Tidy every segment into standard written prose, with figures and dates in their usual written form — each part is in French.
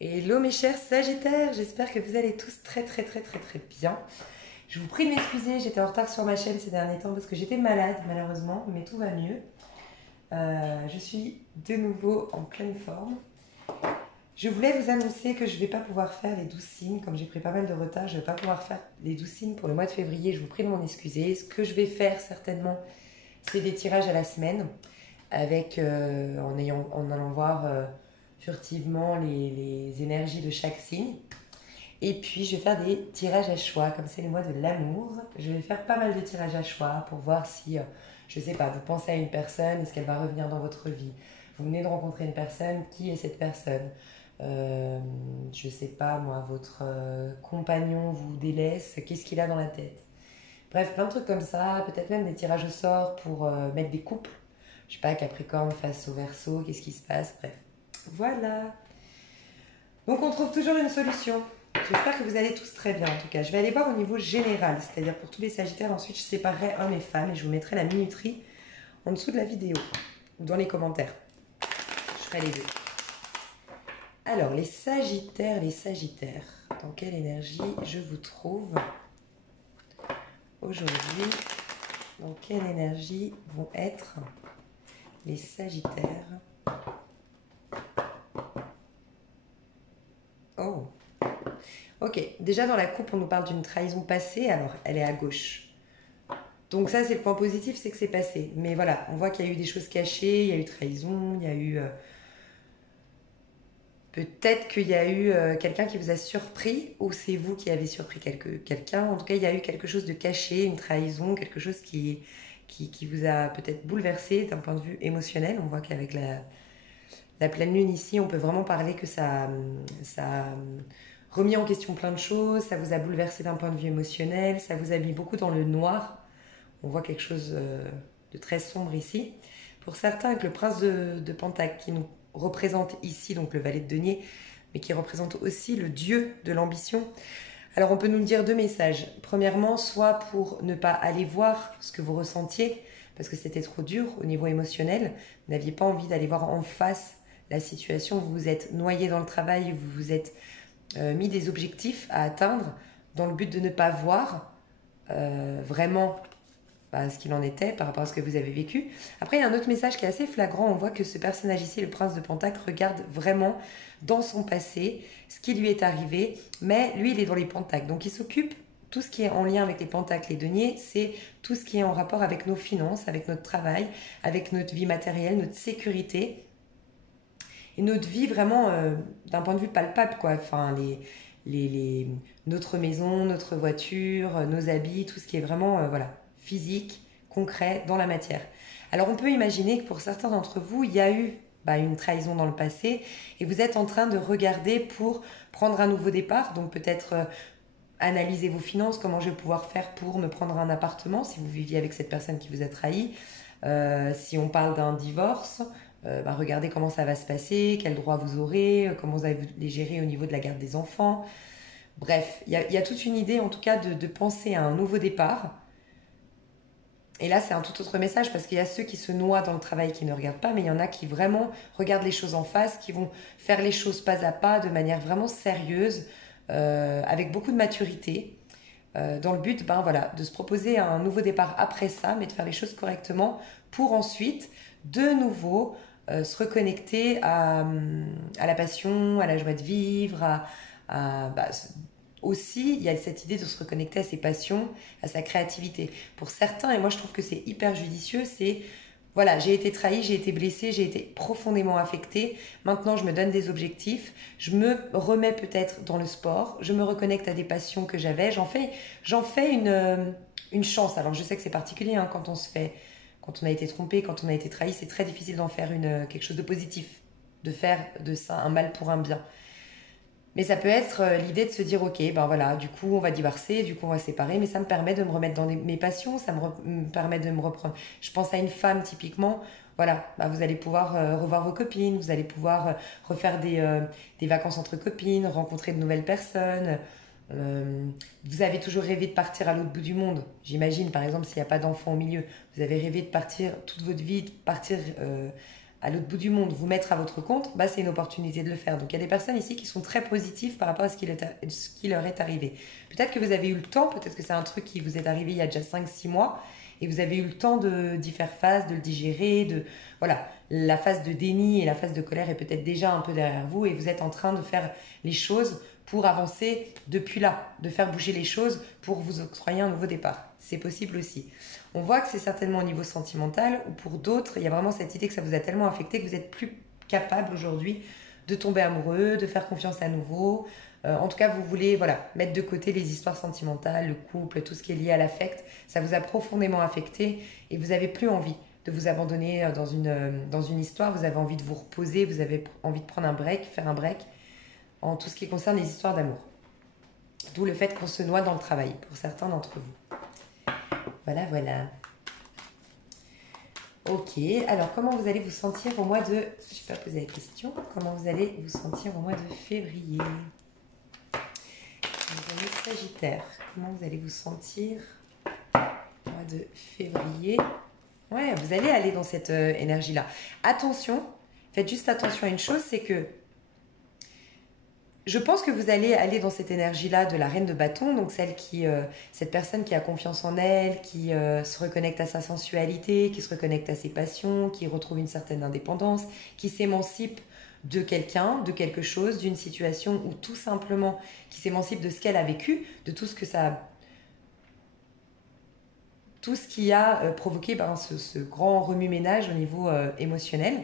Hello mes chers Sagittaires, j'espère que vous allez tous très bien. Je vous prie de m'excuser, j'étais en retard sur ma chaîne ces derniers temps parce que j'étais malade malheureusement, mais tout va mieux. Je suis de nouveau en pleine forme. Je voulais vous annoncer que je ne vais pas pouvoir faire les 12 signes, comme j'ai pris pas mal de retard, je ne vais pas pouvoir faire les 12 signes pour le mois de février, je vous prie de m'en excuser. Ce que je vais faire certainement, c'est des tirages à la semaine, avec, en allant voir furtivement les énergies de chaque signe. Et puis je vais faire des tirages à choix, comme c'est le mois de l'amour. Je vais faire pas mal de tirages à choix pour voir si, je sais pas, vous pensez à une personne, est-ce qu'elle va revenir dans votre vie? Vous venez de rencontrer une personne, qui est cette personne? Je sais pas moi, votre compagnon vous délaisse, qu'est-ce qu'il a dans la tête? Bref, plein de trucs comme ça, peut-être même des tirages au sort pour mettre des couples. Je sais pas, Capricorne face au Verseau, qu'est-ce qui se passe? Bref, voilà. Donc on trouve toujours une solution. J'espère que vous allez tous très bien en tout cas. Je vais aller voir au niveau général, c'est-à-dire pour tous les Sagittaires. Ensuite, je séparerai hommes et femmes et je vous mettrai la minuterie en dessous de la vidéo ou dans les commentaires. Je ferai les deux. Alors, les Sagittaires, dans quelle énergie je vous trouve aujourd'hui? Dans quelle énergie vont être les Sagittaires? Oh, ok. Déjà dans la coupe, on nous parle d'une trahison passée. Alors, elle est à gauche. Donc ça, c'est le point positif, c'est que c'est passé. Mais voilà, on voit qu'il y a eu des choses cachées, il y a eu trahison, il y a eu... peut-être qu'il y a eu quelqu'un qui vous a surpris, ou c'est vous qui avez surpris quelqu'un. En tout cas, il y a eu quelque chose de caché, une trahison, quelque chose qui vous a peut-être bouleversé d'un point de vue émotionnel. On voit qu'avec la pleine lune ici, on peut vraiment parler que ça a remis en question plein de choses, ça vous a bouleversé d'un point de vue émotionnel, ça vous a mis beaucoup dans le noir. On voit quelque chose de très sombre ici. Pour certains, avec le prince de Pentacle qui nous représente ici, donc le valet de denier, mais qui représente aussi le dieu de l'ambition. Alors on peut nous dire deux messages. Premièrement, soit pour ne pas aller voir ce que vous ressentiez, parce que c'était trop dur au niveau émotionnel, vous n'aviez pas envie d'aller voir en face la situation, vous vous êtes noyé dans le travail, vous vous êtes mis des objectifs à atteindre dans le but de ne pas voir vraiment ce qu'il en était par rapport à ce que vous avez vécu. Après, il y a un autre message qui est assez flagrant. On voit que ce personnage ici, le prince de Pentacle, regarde vraiment dans son passé ce qui lui est arrivé, mais lui, il est dans les Pentacles. Donc, il s'occupe, tout ce qui est en lien avec les Pentacles et deniers, c'est tout ce qui est en rapport avec nos finances, avec notre travail, avec notre vie matérielle, notre sécurité, et notre vie vraiment d'un point de vue palpable, quoi. Enfin, notre maison, notre voiture, nos habits, tout ce qui est vraiment voilà, physique, concret, dans la matière. Alors on peut imaginer que pour certains d'entre vous, il y a eu une trahison dans le passé et vous êtes en train de regarder pour prendre un nouveau départ, donc peut-être analyser vos finances, comment je vais pouvoir faire pour me prendre un appartement si vous viviez avec cette personne qui vous a trahi. Si on parle d'un divorce, regardez comment ça va se passer, quels droits vous aurez, comment vous allez les gérer au niveau de la garde des enfants. Bref, il y a toute une idée en tout cas de penser à un nouveau départ. Et là, c'est un tout autre message parce qu'il y a ceux qui se noient dans le travail qui ne regardent pas, mais il y en a qui vraiment regardent les choses en face, qui vont faire les choses pas à pas, de manière vraiment sérieuse, avec beaucoup de maturité, dans le but voilà, de se proposer un nouveau départ après ça, mais de faire les choses correctement pour ensuite, de nouveau, se reconnecter à la passion, à la joie de vivre, aussi, il y a cette idée de se reconnecter à ses passions, à sa créativité. Pour certains, et moi je trouve que c'est hyper judicieux, c'est voilà, j'ai été trahi, j'ai été blessée, j'ai été profondément affectée. Maintenant, je me donne des objectifs, je me remets peut-être dans le sport, je me reconnecte à des passions que j'avais, j'en fais une chance. Alors je sais que c'est particulier hein, quand on a été trompé, quand on a été trahi, c'est très difficile d'en faire quelque chose de positif, de faire de ça un mal pour un bien. Mais ça peut être l'idée de se dire, ok, voilà, du coup on va divorcer, du coup on va se séparer, mais ça me permet de me remettre dans mes passions, me permet de me reprendre. Je pense à une femme typiquement, voilà, vous allez pouvoir revoir vos copines, vous allez pouvoir refaire des vacances entre copines, rencontrer de nouvelles personnes. Vous avez toujours rêvé de partir à l'autre bout du monde. J'imagine, par exemple, s'il n'y a pas d'enfant au milieu, vous avez rêvé de partir toute votre vie, de partir à l'autre bout du monde, vous mettre à votre compte, bah, c'est une opportunité de le faire. Donc il y a des personnes ici qui sont très positives par rapport à ce qui leur est arrivé. Peut-être que vous avez eu le temps, peut-être que c'est un truc qui vous est arrivé il y a déjà 5 6 mois, et vous avez eu le temps d'y faire face, de le digérer, voilà, la phase de déni et la phase de colère est peut-être déjà un peu derrière vous, et vous êtes en train de faire les choses pour avancer depuis là, de faire bouger les choses pour vous octroyer un nouveau départ. C'est possible aussi. On voit que c'est certainement au niveau sentimental, ou pour d'autres, il y a vraiment cette idée que ça vous a tellement affecté que vous n'êtes plus capable aujourd'hui de tomber amoureux, de faire confiance à nouveau. En tout cas, vous voulez mettre de côté les histoires sentimentales, le couple, tout ce qui est lié à l'affect. Ça vous a profondément affecté et vous n'avez plus envie de vous abandonner dans une histoire. Vous avez envie de vous reposer, vous avez envie de prendre un break, faire un break en tout ce qui concerne les histoires d'amour. D'où le fait qu'on se noie dans le travail, pour certains d'entre vous. Voilà, voilà. Ok, alors comment vous allez vous sentir au mois de... Je n'ai pas posé la question. Comment vous allez vous sentir au mois de février? Les amis Sagittaires, comment vous allez vous sentir au mois de février? Ouais, vous allez aller dans cette énergie-là. Attention, faites juste attention à une chose, c'est que je pense que vous allez aller dans cette énergie-là de la reine de bâton, donc cette personne qui a confiance en elle, qui se reconnecte à sa sensualité, qui se reconnecte à ses passions, qui retrouve une certaine indépendance, qui s'émancipe de quelqu'un, de quelque chose, d'une situation, ou tout simplement qui s'émancipe de ce qu'elle a vécu, de tout ce qui a provoqué ce grand remue-ménage au niveau émotionnel.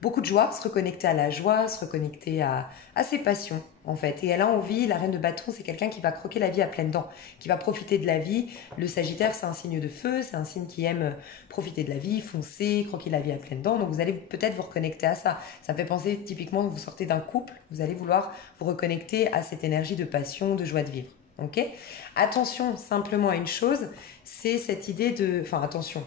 Beaucoup de joie, se reconnecter à la joie, se reconnecter à ses passions, en fait. Et elle a envie, la reine de bâton, c'est quelqu'un qui va croquer la vie à pleines dents, qui va profiter de la vie. Le Sagittaire, c'est un signe de feu, c'est un signe qui aime profiter de la vie, foncer, croquer la vie à pleines dents. Donc vous allez peut-être vous reconnecter à ça. Ça me fait penser typiquement que vous sortez d'un couple, vous allez vouloir vous reconnecter à cette énergie de passion, de joie de vivre. Ok ? Attention simplement à une chose, c'est cette idée de... Enfin, attention.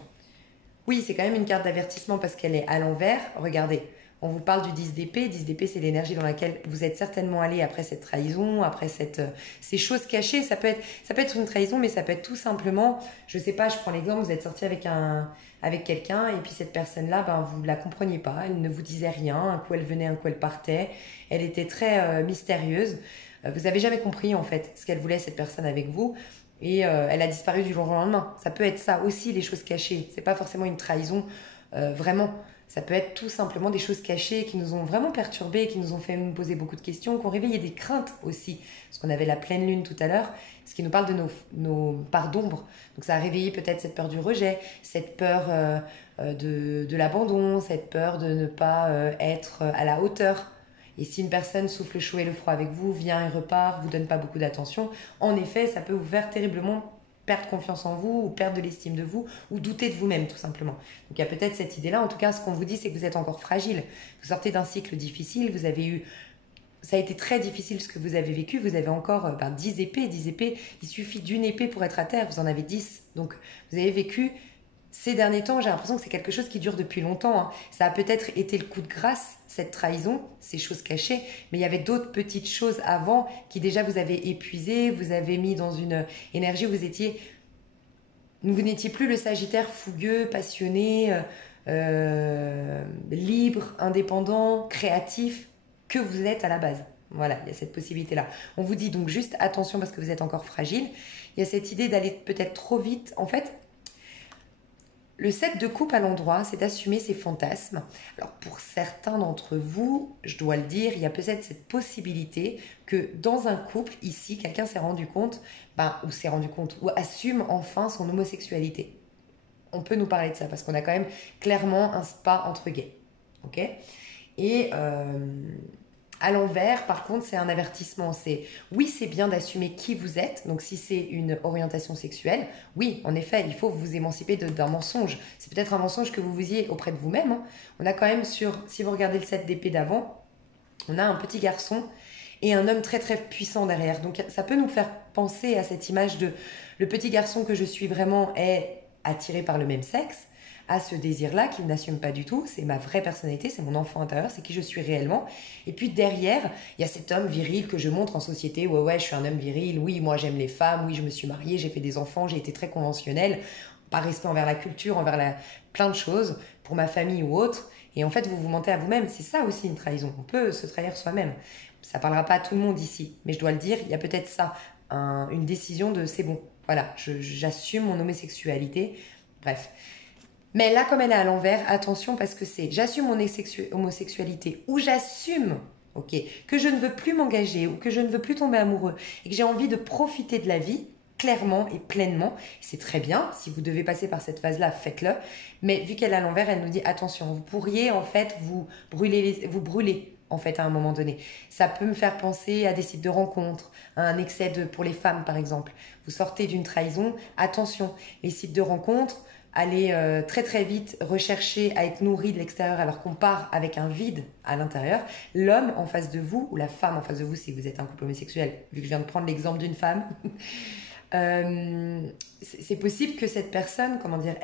Oui, c'est quand même une carte d'avertissement parce qu'elle est à l'envers. Regardez, on vous parle du 10 d'épée. 10 d'épée, c'est l'énergie dans laquelle vous êtes certainement allé après cette trahison, après ces choses cachées. Ça peut être une trahison, mais ça peut être tout simplement, je sais pas, je prends l'exemple, vous êtes sorti avec quelqu'un et puis cette personne-là, vous la compreniez pas, elle ne vous disait rien, un coup elle venait, un coup elle partait. Elle était très mystérieuse. Vous avez jamais compris en fait ce qu'elle voulait cette personne avec vous. Et elle a disparu du jour au lendemain. Ça peut être ça aussi, les choses cachées. C'est pas forcément une trahison, vraiment. Ça peut être tout simplement des choses cachées qui nous ont vraiment perturbés, qui nous ont fait nous poser beaucoup de questions, qui ont réveillé des craintes aussi. Parce qu'on avait la pleine lune tout à l'heure, ce qui nous parle de nos parts d'ombre. Donc ça a réveillé peut-être cette peur du rejet, cette peur de l'abandon, cette peur de ne pas être à la hauteur. Et si une personne souffle le chaud et le froid avec vous, vient et repart, vous donne pas beaucoup d'attention, en effet, ça peut vous faire terriblement perdre confiance en vous, ou perdre de l'estime de vous, ou douter de vous-même, tout simplement. Donc il y a peut-être cette idée-là. En tout cas, ce qu'on vous dit, c'est que vous êtes encore fragile. Vous sortez d'un cycle difficile, ça a été très difficile ce que vous avez vécu. Vous avez encore 10 épées. 10 épées, il suffit d'une épée pour être à terre. Vous en avez 10. Donc vous avez vécu... Ces derniers temps, j'ai l'impression que c'est quelque chose qui dure depuis longtemps. Hein. Ça a peut-être été le coup de grâce, cette trahison, ces choses cachées, mais il y avait d'autres petites choses avant qui déjà vous avez épuisé, vous avez mis dans une énergie où vous n'étiez plus le Sagittaire fougueux, passionné, libre, indépendant, créatif, que vous êtes à la base. Voilà, il y a cette possibilité-là. On vous dit donc juste attention parce que vous êtes encore fragile. Il y a cette idée d'aller peut-être trop vite. En fait, le 7 de coupe à l'endroit, c'est d'assumer ses fantasmes. Alors pour certains d'entre vous, je dois le dire, il y a peut-être cette possibilité que dans un couple, ici, quelqu'un s'est rendu compte, ou assume enfin son homosexualité. On peut nous parler de ça parce qu'on a quand même clairement un spa entre gays. Ok ? Et à l'envers, par contre, c'est un avertissement. Oui, c'est bien d'assumer qui vous êtes. Donc, si c'est une orientation sexuelle, oui, en effet, il faut vous émanciper d'un mensonge. C'est peut-être un mensonge que vous faisiez auprès de vous-même. Hein. On a quand même si vous regardez le 7 d'épée d'avant, on a un petit garçon et un homme très très puissant derrière. Donc, ça peut nous faire penser à cette image de le petit garçon que je suis vraiment est attiré par le même sexe, à ce désir-là qu'il n'assume pas du tout. C'est ma vraie personnalité, c'est mon enfant intérieur, c'est qui je suis réellement. Et puis derrière, il y a cet homme viril que je montre en société. Ouais, je suis un homme viril. Oui, moi j'aime les femmes. Oui, je me suis mariée, j'ai fait des enfants, j'ai été très conventionnelle. par respect envers la culture, plein de choses, pour ma famille ou autre. Et en fait, vous vous mentez à vous-même. C'est ça aussi une trahison. On peut se trahir soi-même. Ça parlera pas à tout le monde ici, mais je dois le dire, il y a peut-être ça, une décision de c'est bon. Voilà, j'assume mon homosexualité. Bref. Mais là, comme elle est à l'envers, attention parce que c'est j'assume mon homosexualité ou j'assume, ok, que je ne veux plus m'engager ou que je ne veux plus tomber amoureux et que j'ai envie de profiter de la vie clairement et pleinement. C'est très bien, si vous devez passer par cette phase-là, faites-le. Mais vu qu'elle est à l'envers, elle nous dit attention, vous pourriez en fait vous brûler en fait à un moment donné. Ça peut me faire penser à des sites de rencontres, à un excès pour les femmes par exemple. Vous sortez d'une trahison, attention, les sites de rencontres, aller très très vite rechercher à être nourri de l'extérieur alors qu'on part avec un vide à l'intérieur. L'homme en face de vous, ou la femme en face de vous si vous êtes un couple homosexuel, vu que je viens de prendre l'exemple d'une femme, c'est possible que cette personne, comment dire,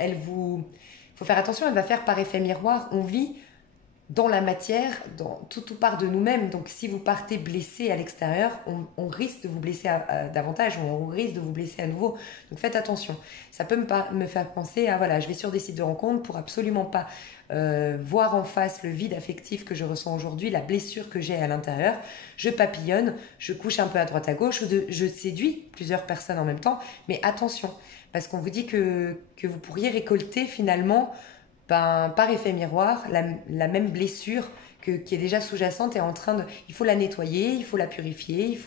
faut faire attention, elle va faire par effet miroir. On vit dans la matière, tout part de nous-mêmes. Donc si vous partez blessé à l'extérieur, on risque de vous blesser davantage, on risque de vous blesser à nouveau. Donc faites attention. Ça peut me faire penser à, voilà, je vais sur des sites de rencontres pour absolument pas voir en face le vide affectif que je ressens aujourd'hui, la blessure que j'ai à l'intérieur. Je papillonne, je couche un peu à droite à gauche, je séduis plusieurs personnes en même temps. Mais attention, parce qu'on vous dit que vous pourriez récolter finalement par effet miroir, la même blessure qui est déjà sous-jacente est en train de... Il faut la nettoyer, il faut la purifier,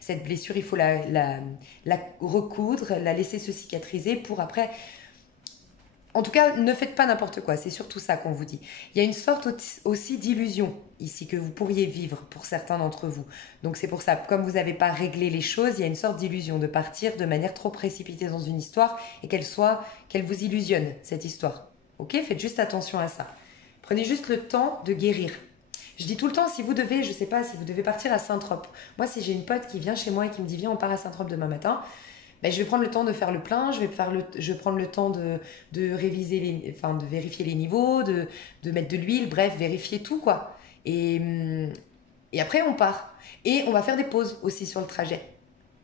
cette blessure, il faut la recoudre, la laisser se cicatriser pour après... En tout cas, ne faites pas n'importe quoi, c'est surtout ça qu'on vous dit. Il y a une sorte aussi d'illusion ici que vous pourriez vivre pour certains d'entre vous. Donc c'est pour ça, comme vous n'avez pas réglé les choses, il y a une sorte d'illusion de partir de manière trop précipitée dans une histoire et qu'elle vous illusionne, cette histoire. Ok, faites juste attention à ça. Prenez juste le temps de guérir. Je dis tout le temps, si vous devez, je sais pas, si vous devez partir à Saint-Trope. Moi, si j'ai une pote qui vient chez moi et qui me dit, viens, on part à Saint-Trope demain matin, ben, je vais prendre le temps de faire le plein, je vais prendre le temps de réviser de vérifier les niveaux, de mettre de l'huile, bref, vérifier tout, quoi. Et après, on part. Et on va faire des pauses aussi sur le trajet.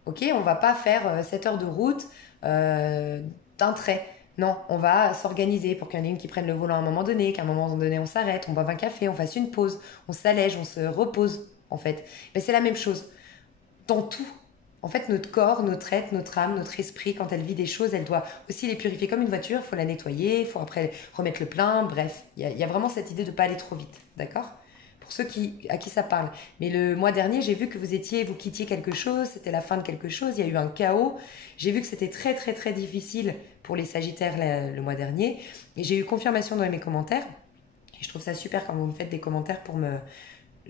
Ok, on va pas faire 7 heures de route d'un trait. Non, on va s'organiser pour qu'il y en ait une qui prenne le volant à un moment donné, qu'à un moment donné on s'arrête, on boive un café, on fasse une pause, on s'allège, on se repose en fait. Mais c'est la même chose dans tout. En fait, notre corps, notre être, notre âme, notre esprit, quand elle vit des choses, elle doit aussi les purifier comme une voiture, il faut la nettoyer, il faut après remettre le plein, bref. Il y a vraiment cette idée de ne pas aller trop vite, d'accord? Pour ceux à qui ça parle. Mais le mois dernier, j'ai vu que vous quittiez quelque chose, c'était la fin de quelque chose, il y a eu un chaos. J'ai vu que c'était très très très difficile pour les Sagittaires le mois dernier. Et j'ai eu confirmation dans mes commentaires. Et je trouve ça super quand vous me faites des commentaires pour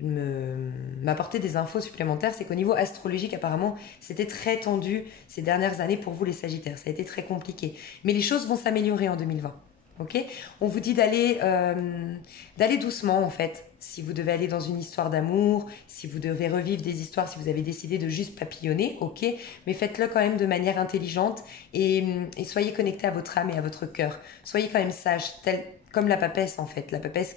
m'apporter des infos supplémentaires. C'est qu'au niveau astrologique, apparemment, c'était très tendu ces dernières années pour vous les Sagittaires. Ça a été très compliqué. Mais les choses vont s'améliorer en 2020. Ok, on vous dit d'aller doucement en fait. Si vous devez aller dans une histoire d'amour, si vous devez revivre des histoires, si vous avez décidé de juste papillonner, ok, mais faites-le quand même de manière intelligente et soyez connecté à votre âme et à votre cœur. Soyez quand même sage, comme la papesse en fait. La papesse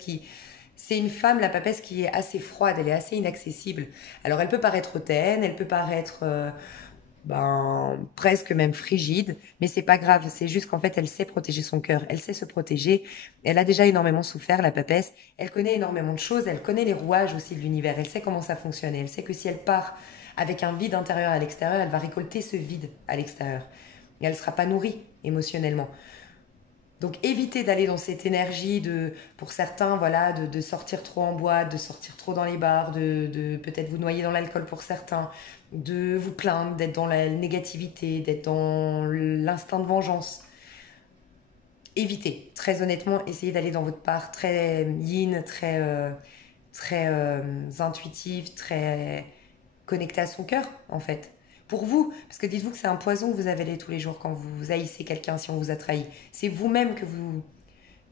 c'est une femme, la papesse qui est assez froide, elle est assez inaccessible. Alors elle peut paraître hautaine, elle peut paraître presque même frigide, mais c'est pas grave, c'est juste qu'en fait elle sait protéger son cœur, elle sait se protéger, elle a déjà énormément souffert la papesse, elle connaît énormément de choses, elle connaît les rouages aussi de l'univers, elle sait comment ça fonctionne, et elle sait que si elle part avec un vide intérieur à l'extérieur, elle va récolter ce vide à l'extérieur, et elle ne sera pas nourrie émotionnellement. Donc évitez d'aller dans cette énergie pour certains, voilà, de sortir trop en boîte, de sortir trop dans les bars, de peut-être vous noyer dans l'alcool pour certains, de vous plaindre, d'être dans la négativité, d'être dans l'instinct de vengeance. Évitez, très honnêtement, essayez d'aller dans votre part très yin, très intuitive, très connectée à son cœur, en fait. Pour vous, parce que dites-vous que c'est un poison que vous avalez tous les jours quand vous haïssez quelqu'un, si on vous a trahi. C'est vous-même que vous...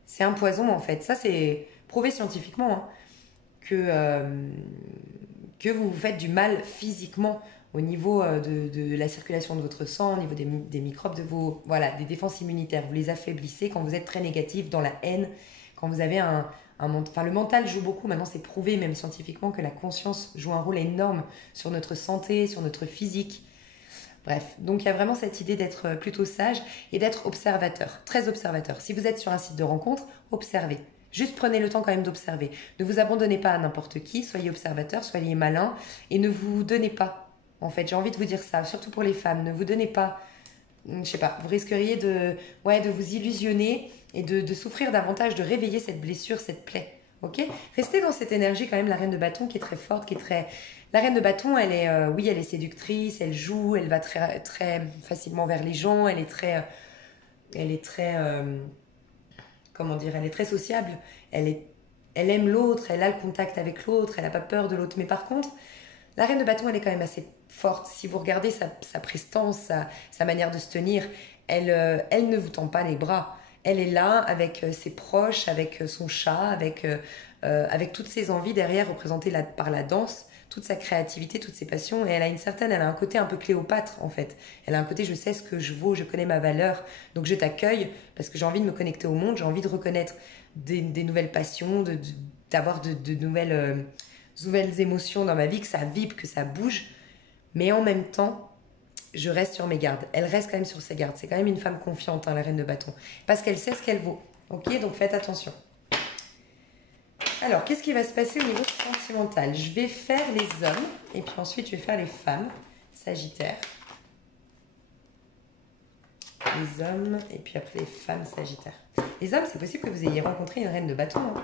C'est un poison, en fait. Ça, c'est prouvé scientifiquement, hein, que vous vous faites du mal physiquement au niveau de la circulation de votre sang, au niveau des microbes, des défenses immunitaires. Vous les affaiblissez quand vous êtes très négatif, dans la haine, quand vous avez le mental joue beaucoup. Maintenant, c'est prouvé même scientifiquement que la conscience joue un rôle énorme sur notre santé, sur notre physique. Bref, donc il y a vraiment cette idée d'être plutôt sage et d'être observateur, très observateur. Si vous êtes sur un site de rencontre, observez. Juste prenez le temps quand même d'observer. Ne vous abandonnez pas à n'importe qui, soyez observateur, soyez malin et ne vous donnez pas. En fait, j'ai envie de vous dire ça, surtout pour les femmes, ne vous donnez pas. Je sais pas, vous risqueriez de vous illusionner et de souffrir davantage, de réveiller cette blessure, cette plaie. Ok. Restez dans cette énergie quand même, la reine de bâton qui est très forte, qui est très... La reine de bâton, elle est, oui, elle est séductrice, elle joue, elle va très, très facilement vers les gens, elle est très, comment dire, elle est très sociable, elle aime l'autre, elle a le contact avec l'autre, elle n'a pas peur de l'autre. Mais par contre, la reine de bâton, elle est quand même assez forte. Si vous regardez sa prestance, sa manière de se tenir, elle ne vous tend pas les bras. Elle est là avec ses proches, avec son chat, avec toutes ses envies derrière, représentées par la danse, toute sa créativité, toutes ses passions. Et elle a un côté un peu Cléopâtre, en fait. Elle a un côté, je sais ce que je vaux, je connais ma valeur, donc je t'accueille parce que j'ai envie de me connecter au monde, j'ai envie de reconnaître des nouvelles passions, d'avoir de nouvelles émotions dans ma vie, que ça vibre, que ça bouge. Mais en même temps, je reste sur mes gardes. Elle reste quand même sur ses gardes. C'est quand même une femme confiante, hein, la reine de bâton. Parce qu'elle sait ce qu'elle vaut. Ok, donc faites attention. Alors, qu'est-ce qui va se passer au niveau sentimental? Je vais faire les hommes et puis ensuite je vais faire les femmes. Sagittaire. Les hommes et puis après les femmes Sagittaire. Les hommes, c'est possible que vous ayez rencontré une reine de bâton. Hein.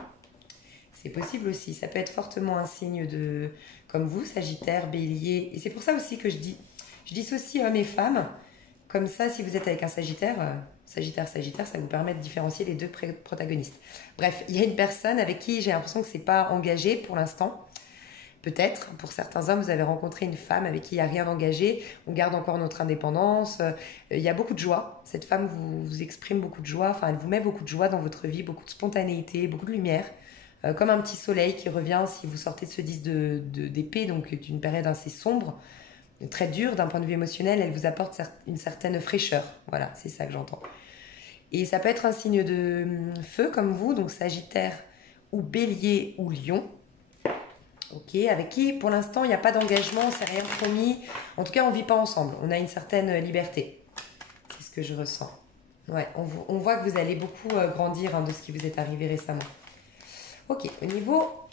C'est possible aussi. Ça peut être fortement un signe de, comme vous, Sagittaire, Bélier. Et c'est pour ça aussi que je dissocie hommes et femmes. Comme ça, si vous êtes avec un Sagittaire, Sagittaire, ça vous permet de différencier les deux protagonistes. Bref, il y a une personne avec qui j'ai l'impression que c'est pas engagé pour l'instant. Peut-être, pour certains hommes, vous avez rencontré une femme avec qui il n'y a rien d'engagé. On garde encore notre indépendance. Il y a beaucoup de joie. Cette femme vous exprime beaucoup de joie. Enfin, elle vous met beaucoup de joie dans votre vie, beaucoup de spontanéité, beaucoup de lumière. Comme un petit soleil qui revient si vous sortez de ce 10 d'épée, donc d'une période assez sombre, très dure d'un point de vue émotionnel. Elle vous apporte une certaine fraîcheur. Voilà, c'est ça que j'entends. Et ça peut être un signe de feu comme vous, donc Sagittaire ou Bélier ou Lion. Ok, avec qui pour l'instant il n'y a pas d'engagement, on s'est rien promis. En tout cas, on ne vit pas ensemble. On a une certaine liberté. C'est ce que je ressens. Ouais, on voit que vous allez beaucoup grandir de ce qui vous est arrivé récemment. Ok, au niveau...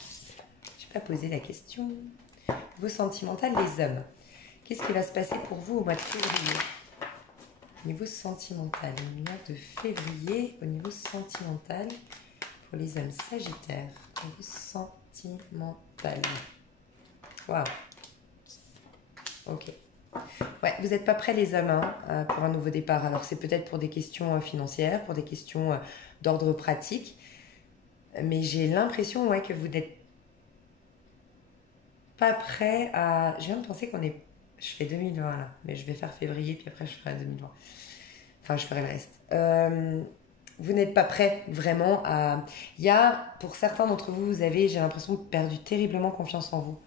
Je n'ai pas posé la question. Au niveau sentimental, les hommes. Qu'est-ce qui va se passer pour vous au mois de février? Au niveau sentimental, au mois de février, au niveau sentimental, pour les hommes Sagittaires, au niveau sentimental. Waouh. Ok. Ouais, vous n'êtes pas prêts les hommes pour un nouveau départ. Alors c'est peut-être pour des questions financières, pour des questions d'ordre pratique. Mais j'ai l'impression que vous n'êtes pas prêts à... Je viens de penser qu'on est... Je fais 2020 là, mais je vais faire février, puis après je ferai 2020. Enfin, je ferai le reste. Vous n'êtes pas prêts vraiment à... Il y a, pour certains d'entre vous, vous avez, j'ai l'impression, perdu terriblement confiance en vous.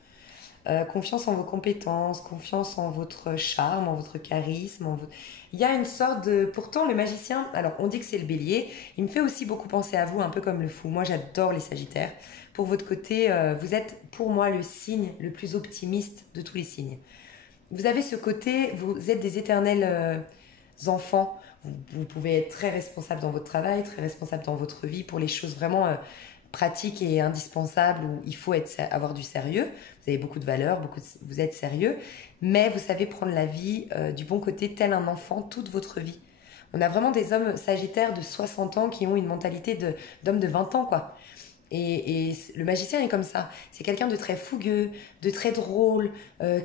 Confiance en vos compétences, confiance en votre charme, en votre charisme. Il y a une sorte de... Pourtant, le magicien, alors on dit que c'est le bélier, il me fait aussi beaucoup penser à vous, un peu comme le fou. Moi, j'adore les sagittaires. Pour votre côté, vous êtes pour moi le signe le plus optimiste de tous les signes. Vous avez ce côté, vous êtes des éternels enfants. Vous pouvez être très responsable dans votre travail, très responsable dans votre vie pour les choses vraiment pratiques et indispensables où il faut avoir du sérieux. Vous avez beaucoup de valeur, vous êtes sérieux, mais vous savez prendre la vie du bon côté tel un enfant toute votre vie. On a vraiment des hommes sagittaires de 60 ans qui ont une mentalité d'hommes de 20 ans, quoi. Et le magicien est comme ça. C'est quelqu'un de très fougueux, de très drôle,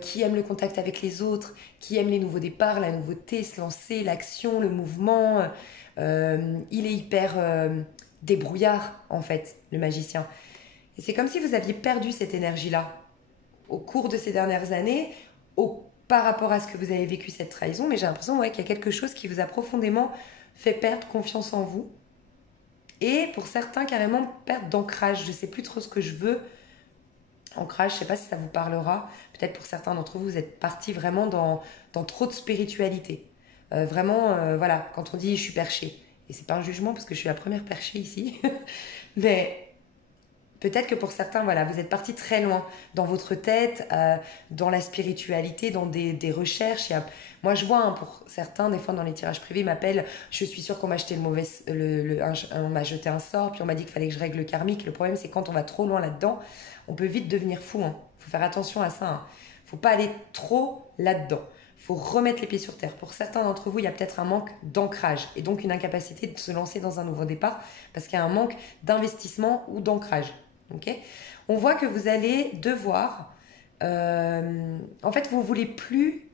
qui aime le contact avec les autres, qui aime les nouveaux départs, la nouveauté, se lancer, l'action, le mouvement. Il est hyper débrouillard, en fait, le magicien. Et c'est comme si vous aviez perdu cette énergie-là au cours de ces dernières années, par rapport à ce que vous avez vécu cette trahison. Mais j'ai l'impression qu'il y a quelque chose qui vous a profondément fait perdre confiance en vous. Et pour certains, carrément, perte d'ancrage. Je ne sais plus trop ce que je veux. Ancrage, je ne sais pas si ça vous parlera. Peut-être pour certains d'entre vous, vous êtes partis vraiment dans trop de spiritualité. Voilà, quand on dit « je suis perché », et c'est pas un jugement parce que je suis la première perchée ici, mais peut-être que pour certains, voilà, vous êtes parti très loin dans votre tête, dans la spiritualité, dans des recherches. Moi, je vois, hein, pour certains, des fois dans les tirages privés, ils m'appellent, je suis sûre qu'on m'a acheté on m'a jeté un sort, puis on m'a dit qu'il fallait que je règle le karmique. Le problème, c'est quand on va trop loin là-dedans, on peut vite devenir fou. Hein. Faut faire attention à ça. Hein. Faut pas aller trop là-dedans. Faut remettre les pieds sur terre. Pour certains d'entre vous, il y a peut-être un manque d'ancrage et donc une incapacité de se lancer dans un nouveau départ parce qu'il y a un manque d'investissement ou d'ancrage. Okay, on voit que vous allez devoir... en fait, vous voulez plus...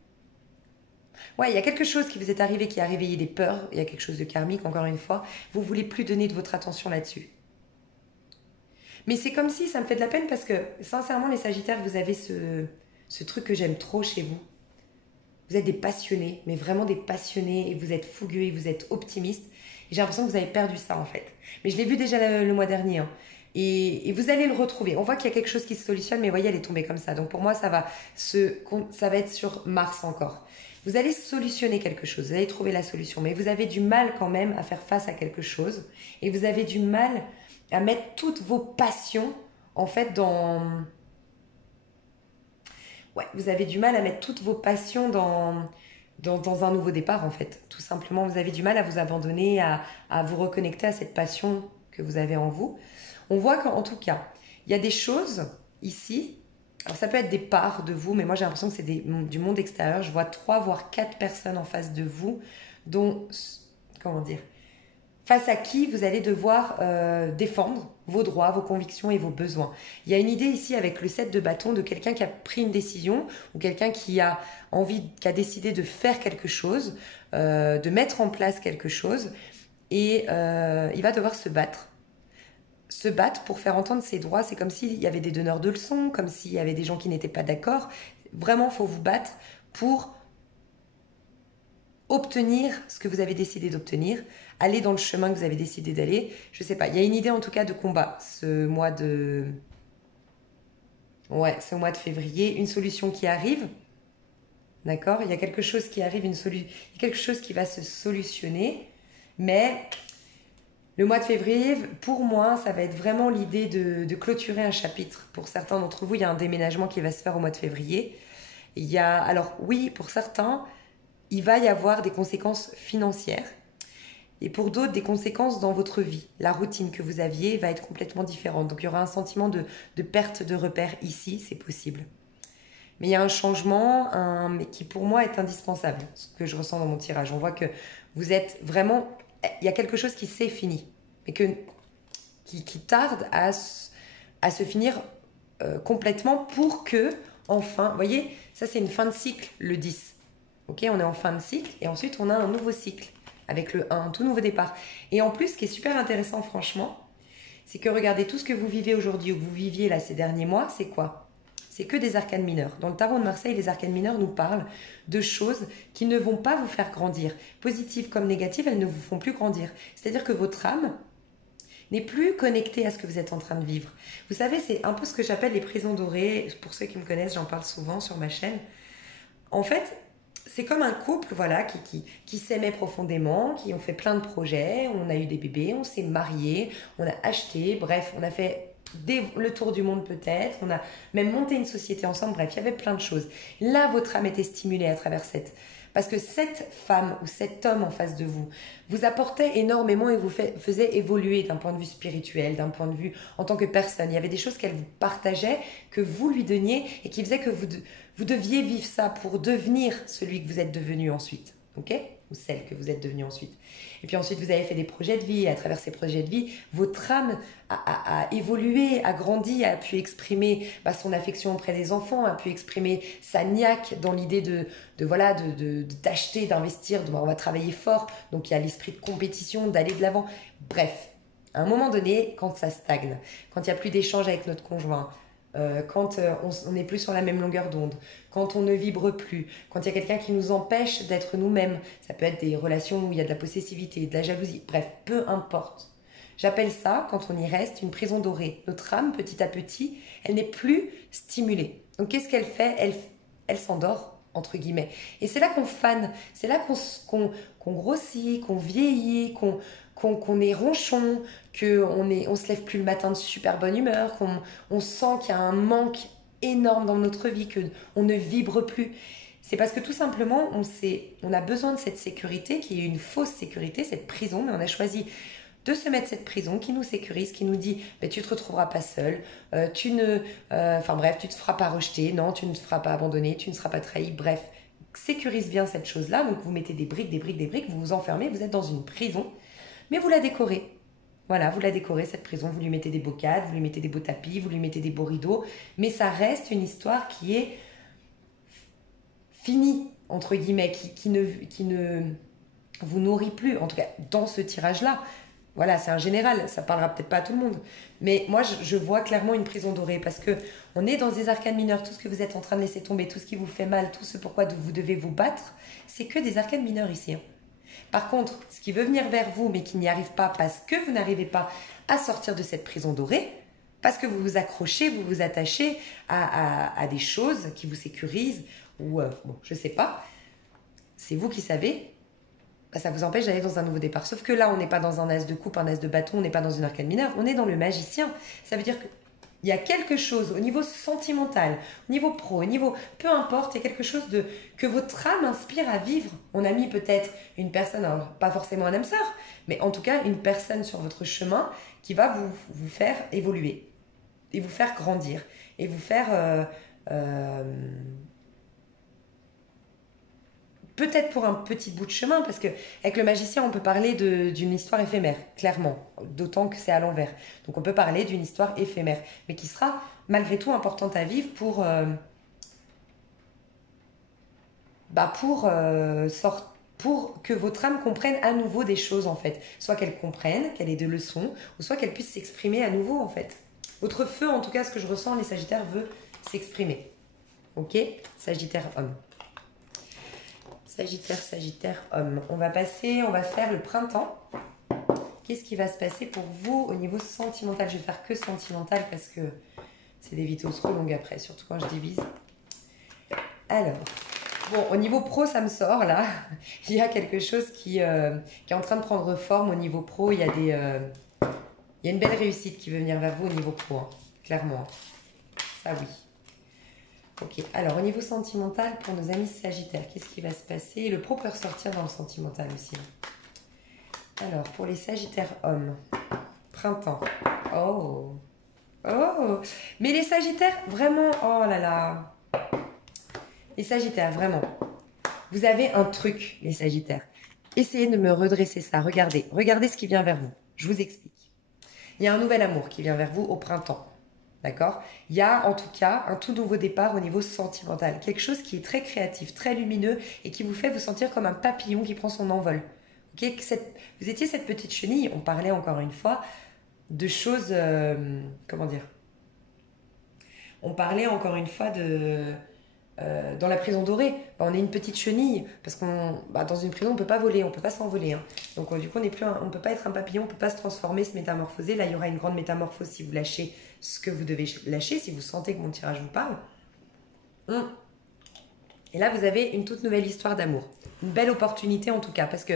Ouais, il y a quelque chose qui vous est arrivé qui a réveillé des peurs. Il y a quelque chose de karmique, encore une fois. Vous voulez plus donner de votre attention là-dessus. Mais c'est comme si ça me fait de la peine parce que, sincèrement, les Sagittaires, vous avez ce truc que j'aime trop chez vous. Vous êtes des passionnés, mais vraiment des passionnés, et vous êtes fougueux, et vous êtes optimistes. Et j'ai l'impression que vous avez perdu ça, en fait. Mais je l'ai vu déjà le mois dernier. Hein. Et vous allez le retrouver. On voit qu'il y a quelque chose qui se solutionne, mais voyez, elle est tombée comme ça. Donc pour moi, ça va être sur Mars encore. Vous allez solutionner quelque chose, vous allez trouver la solution, mais vous avez du mal quand même à faire face à quelque chose. Et vous avez du mal à mettre toutes vos passions, en fait, Ouais, vous avez du mal à mettre toutes vos passions dans un nouveau départ, en fait. Tout simplement, vous avez du mal à vous abandonner, à vous reconnecter à cette passion que vous avez en vous. On voit qu'en tout cas, il y a des choses ici. Alors, ça peut être des parts de vous, mais moi, j'ai l'impression que c'est du monde extérieur. Je vois 3 voire 4 personnes en face de vous, dont, comment dire, face à qui vous allez devoir défendre vos droits, vos convictions et vos besoins. Il y a une idée ici avec le 7 de bâton de quelqu'un qui a pris une décision ou quelqu'un qui a qui a décidé de faire quelque chose, de mettre en place quelque chose et il va devoir se battre. Se battre pour faire entendre ses droits, c'est comme s'il y avait des donneurs de leçons, comme s'il y avait des gens qui n'étaient pas d'accord. Vraiment, il faut vous battre pour obtenir ce que vous avez décidé d'obtenir, aller dans le chemin que vous avez décidé d'aller. Je sais pas, il y a une idée en tout cas de combat ce mois de... Ouais, ce mois de février, une solution qui arrive, d'accord. Il y a quelque chose qui arrive, quelque chose qui va se solutionner, mais le mois de février, pour moi, ça va être vraiment l'idée de clôturer un chapitre. Pour certains d'entre vous, il y a un déménagement qui va se faire au mois de février. Alors oui, pour certains, il va y avoir des conséquences financières et pour d'autres, des conséquences dans votre vie. La routine que vous aviez va être complètement différente. Donc, il y aura un sentiment de perte de repères ici, c'est possible. Mais il y a un changement qui, pour moi, est indispensable, ce que je ressens dans mon tirage. On voit que vous êtes vraiment... Il y a quelque chose qui s'est fini, mais qui tarde à se finir complètement pour que, enfin... Vous voyez, ça, c'est une fin de cycle, le 10. Ok, on est en fin de cycle et ensuite, on a un nouveau cycle. Avec le 1, un tout nouveau départ. Et en plus, ce qui est super intéressant, franchement, c'est que regardez, tout ce que vous vivez aujourd'hui ou que vous viviez là ces derniers mois, c'est quoi? C'est que des arcanes mineurs. Dans le tarot de Marseille, les arcanes mineurs nous parlent de choses qui ne vont pas vous faire grandir. Positives comme négatives, elles ne vous font plus grandir. C'est-à-dire que votre âme n'est plus connectée à ce que vous êtes en train de vivre. Vous savez, c'est un peu ce que j'appelle les prisons dorées. Pour ceux qui me connaissent, j'en parle souvent sur ma chaîne. En fait, c'est comme un couple, voilà, qui s'aimait profondément, qui ont fait plein de projets, on a eu des bébés, on s'est mariés, on a acheté, bref, on a fait le tour du monde peut-être, on a même monté une société ensemble, bref, il y avait plein de choses. Là, votre âme était stimulée à travers parce que cette femme ou cet homme en face de vous apportait énormément et vous faisait évoluer d'un point de vue spirituel, d'un point de vue en tant que personne. Il y avait des choses qu'elle vous partageait, que vous lui donniez et qui faisaient que vous deviez vivre ça pour devenir celui que vous êtes devenu ensuite. Ok ? Ou celle que vous êtes devenue ensuite. Et puis ensuite, vous avez fait des projets de vie. Et à travers ces projets de vie, votre âme a évolué, a grandi, a pu exprimer son affection auprès des enfants, a pu exprimer sa niaque dans l'idée d'acheter, d'investir. On va travailler fort. Donc il y a l'esprit de compétition, d'aller de l'avant. Bref, à un moment donné, quand ça stagne, quand il n'y a plus d'échange avec notre conjoint, quand on n'est plus sur la même longueur d'onde, quand on ne vibre plus, quand il y a quelqu'un qui nous empêche d'être nous-mêmes, ça peut être des relations où il y a de la possessivité, de la jalousie, bref, peu importe. J'appelle ça, quand on y reste, une prison dorée. Notre âme, petit à petit, elle n'est plus stimulée. Donc qu'est-ce qu'elle fait ? Elle s'endort, entre guillemets. Et c'est là qu'on fane, c'est là qu'on grossit, qu'on vieillit, qu'on est ronchon, on se lève plus le matin de super bonne humeur, on sent qu'il y a un manque énorme dans notre vie, qu'on ne vibre plus. C'est parce que tout simplement, on a besoin de cette sécurité qui est une fausse sécurité, cette prison, mais on a choisi de se mettre cette prison qui nous sécurise, qui nous dit ben, tu te retrouveras pas seul, enfin bref, tu te feras pas rejeter, non, tu ne te feras pas abandonner, tu ne seras pas trahi, bref, sécurise bien cette chose-là. Donc vous mettez des briques, des briques, des briques, vous vous enfermez, vous êtes dans une prison, mais vous la décorez. Voilà, vous la décorez cette prison, vous lui mettez des beaux cadres, vous lui mettez des beaux tapis, vous lui mettez des beaux rideaux, mais ça reste une histoire qui est finie, entre guillemets, qui ne vous nourrit plus, en tout cas dans ce tirage-là. Voilà, c'est un général, ça parlera peut-être pas à tout le monde. Mais moi, je vois clairement une prison dorée parce que on est dans des arcanes mineures. Tout ce que vous êtes en train de laisser tomber, tout ce qui vous fait mal, tout ce pourquoi vous devez vous battre, c'est que des arcanes mineures ici. Hein. Par contre, ce qui veut venir vers vous, mais qui n'y arrive pas parce que vous n'arrivez pas à sortir de cette prison dorée, parce que vous vous accrochez, vous vous attachez à des choses qui vous sécurisent, ou bon, je sais pas, c'est vous qui savez. Ça vous empêche d'aller dans un nouveau départ. Sauf que là, on n'est pas dans un as de coupe, un as de bâton, on n'est pas dans une arcane mineure, on est dans le magicien. Ça veut dire qu'il y a quelque chose au niveau sentimental, au niveau pro, au niveau... Peu importe, il y a quelque chose que votre âme inspire à vivre. On a mis peut-être une personne, alors pas forcément un âme sœur, mais en tout cas une personne sur votre chemin qui va vous faire évoluer et vous faire grandir et vous faire... peut-être pour un petit bout de chemin, parce que avec le magicien, on peut parler d'une histoire éphémère, clairement, d'autant que c'est à l'envers. Donc on peut parler d'une histoire éphémère, mais qui sera malgré tout importante à vivre pour que votre âme comprenne à nouveau des choses, en fait. Soit qu'elle comprenne, qu'elle ait des leçons, ou soit qu'elle puisse s'exprimer à nouveau, en fait. Votre feu, en tout cas, ce que je ressens, les Sagittaires, veut s'exprimer. Ok? Sagittaire homme. Sagittaire, Sagittaire, homme. On va faire le printemps. Qu'est-ce qui va se passer pour vous au niveau sentimental? Je vais faire que sentimental parce que c'est des vidéos trop longues après, surtout quand je divise. Alors, bon, au niveau pro, ça me sort là. Il y a quelque chose qui est en train de prendre forme au niveau pro. Il y a une belle réussite qui veut venir vers vous au niveau pro, hein, clairement. Ça, oui. Ok, alors au niveau sentimental, pour nos amis Sagittaires, qu'est-ce qui va se passer? Le pro peut ressortir dans le sentimental aussi. Alors, pour les Sagittaires hommes, printemps. Oh, oh, mais les Sagittaires, vraiment, oh là là. Les Sagittaires, vraiment. Vous avez un truc, les Sagittaires. Essayez de me redresser ça. Regardez ce qui vient vers vous. Je vous explique. Il y a un nouvel amour qui vient vers vous au printemps. D'accord? Il y a en tout cas un tout nouveau départ au niveau sentimental. Quelque chose qui est très créatif, très lumineux et qui vous fait vous sentir comme un papillon qui prend son envol. Okay? Vous étiez cette petite chenille, on parlait encore une fois de choses... comment dire? On parlait encore une fois dans la prison dorée. On est une petite chenille parce dans une prison on ne peut pas voler, on ne peut pas s'envoler. Hein. Donc du coup on ne peut pas être un papillon, on ne peut pas se transformer, se métamorphoser. Là il y aura une grande métamorphose si vous lâchez ce que vous devez lâcher, si vous sentez que mon tirage vous parle. Et là vous avez une toute nouvelle histoire d'amour. Une belle opportunité en tout cas, parce que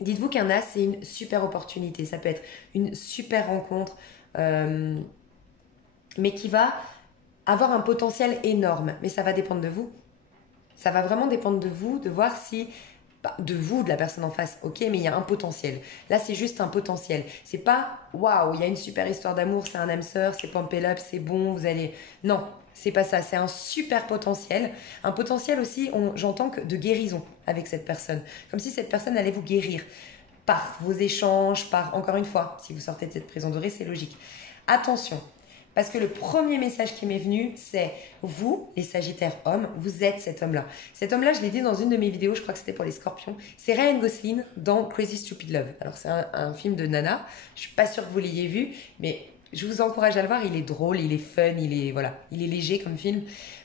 dites-vous qu'un as c'est une super opportunité. Ça peut être une super rencontre, mais qui va avoir un potentiel énorme, mais ça va dépendre de vous. Ça va vraiment dépendre de vous, de voir si... de vous, de la personne en face, ok, mais il y a un potentiel. Là, c'est juste un potentiel. C'est pas, waouh, il y a une super histoire d'amour, c'est un âme sœur, c'est pump it up, c'est bon, vous allez... Non, c'est pas ça, c'est un super potentiel. Un potentiel aussi, j'entends que de guérison avec cette personne. Comme si cette personne allait vous guérir par vos échanges, encore une fois, si vous sortez de cette prison dorée, c'est logique. Attention, parce que le premier message qui m'est venu, c'est vous, les Sagittaires hommes, vous êtes cet homme-là. Cet homme-là, je l'ai dit dans une de mes vidéos, je crois que c'était pour les Scorpions. C'est Ryan Gosling dans Crazy Stupid Love. Alors c'est un film de nana, je suis pas sûre que vous l'ayez vu, mais je vous encourage à le voir. Il est drôle, il est fun, il est léger comme film.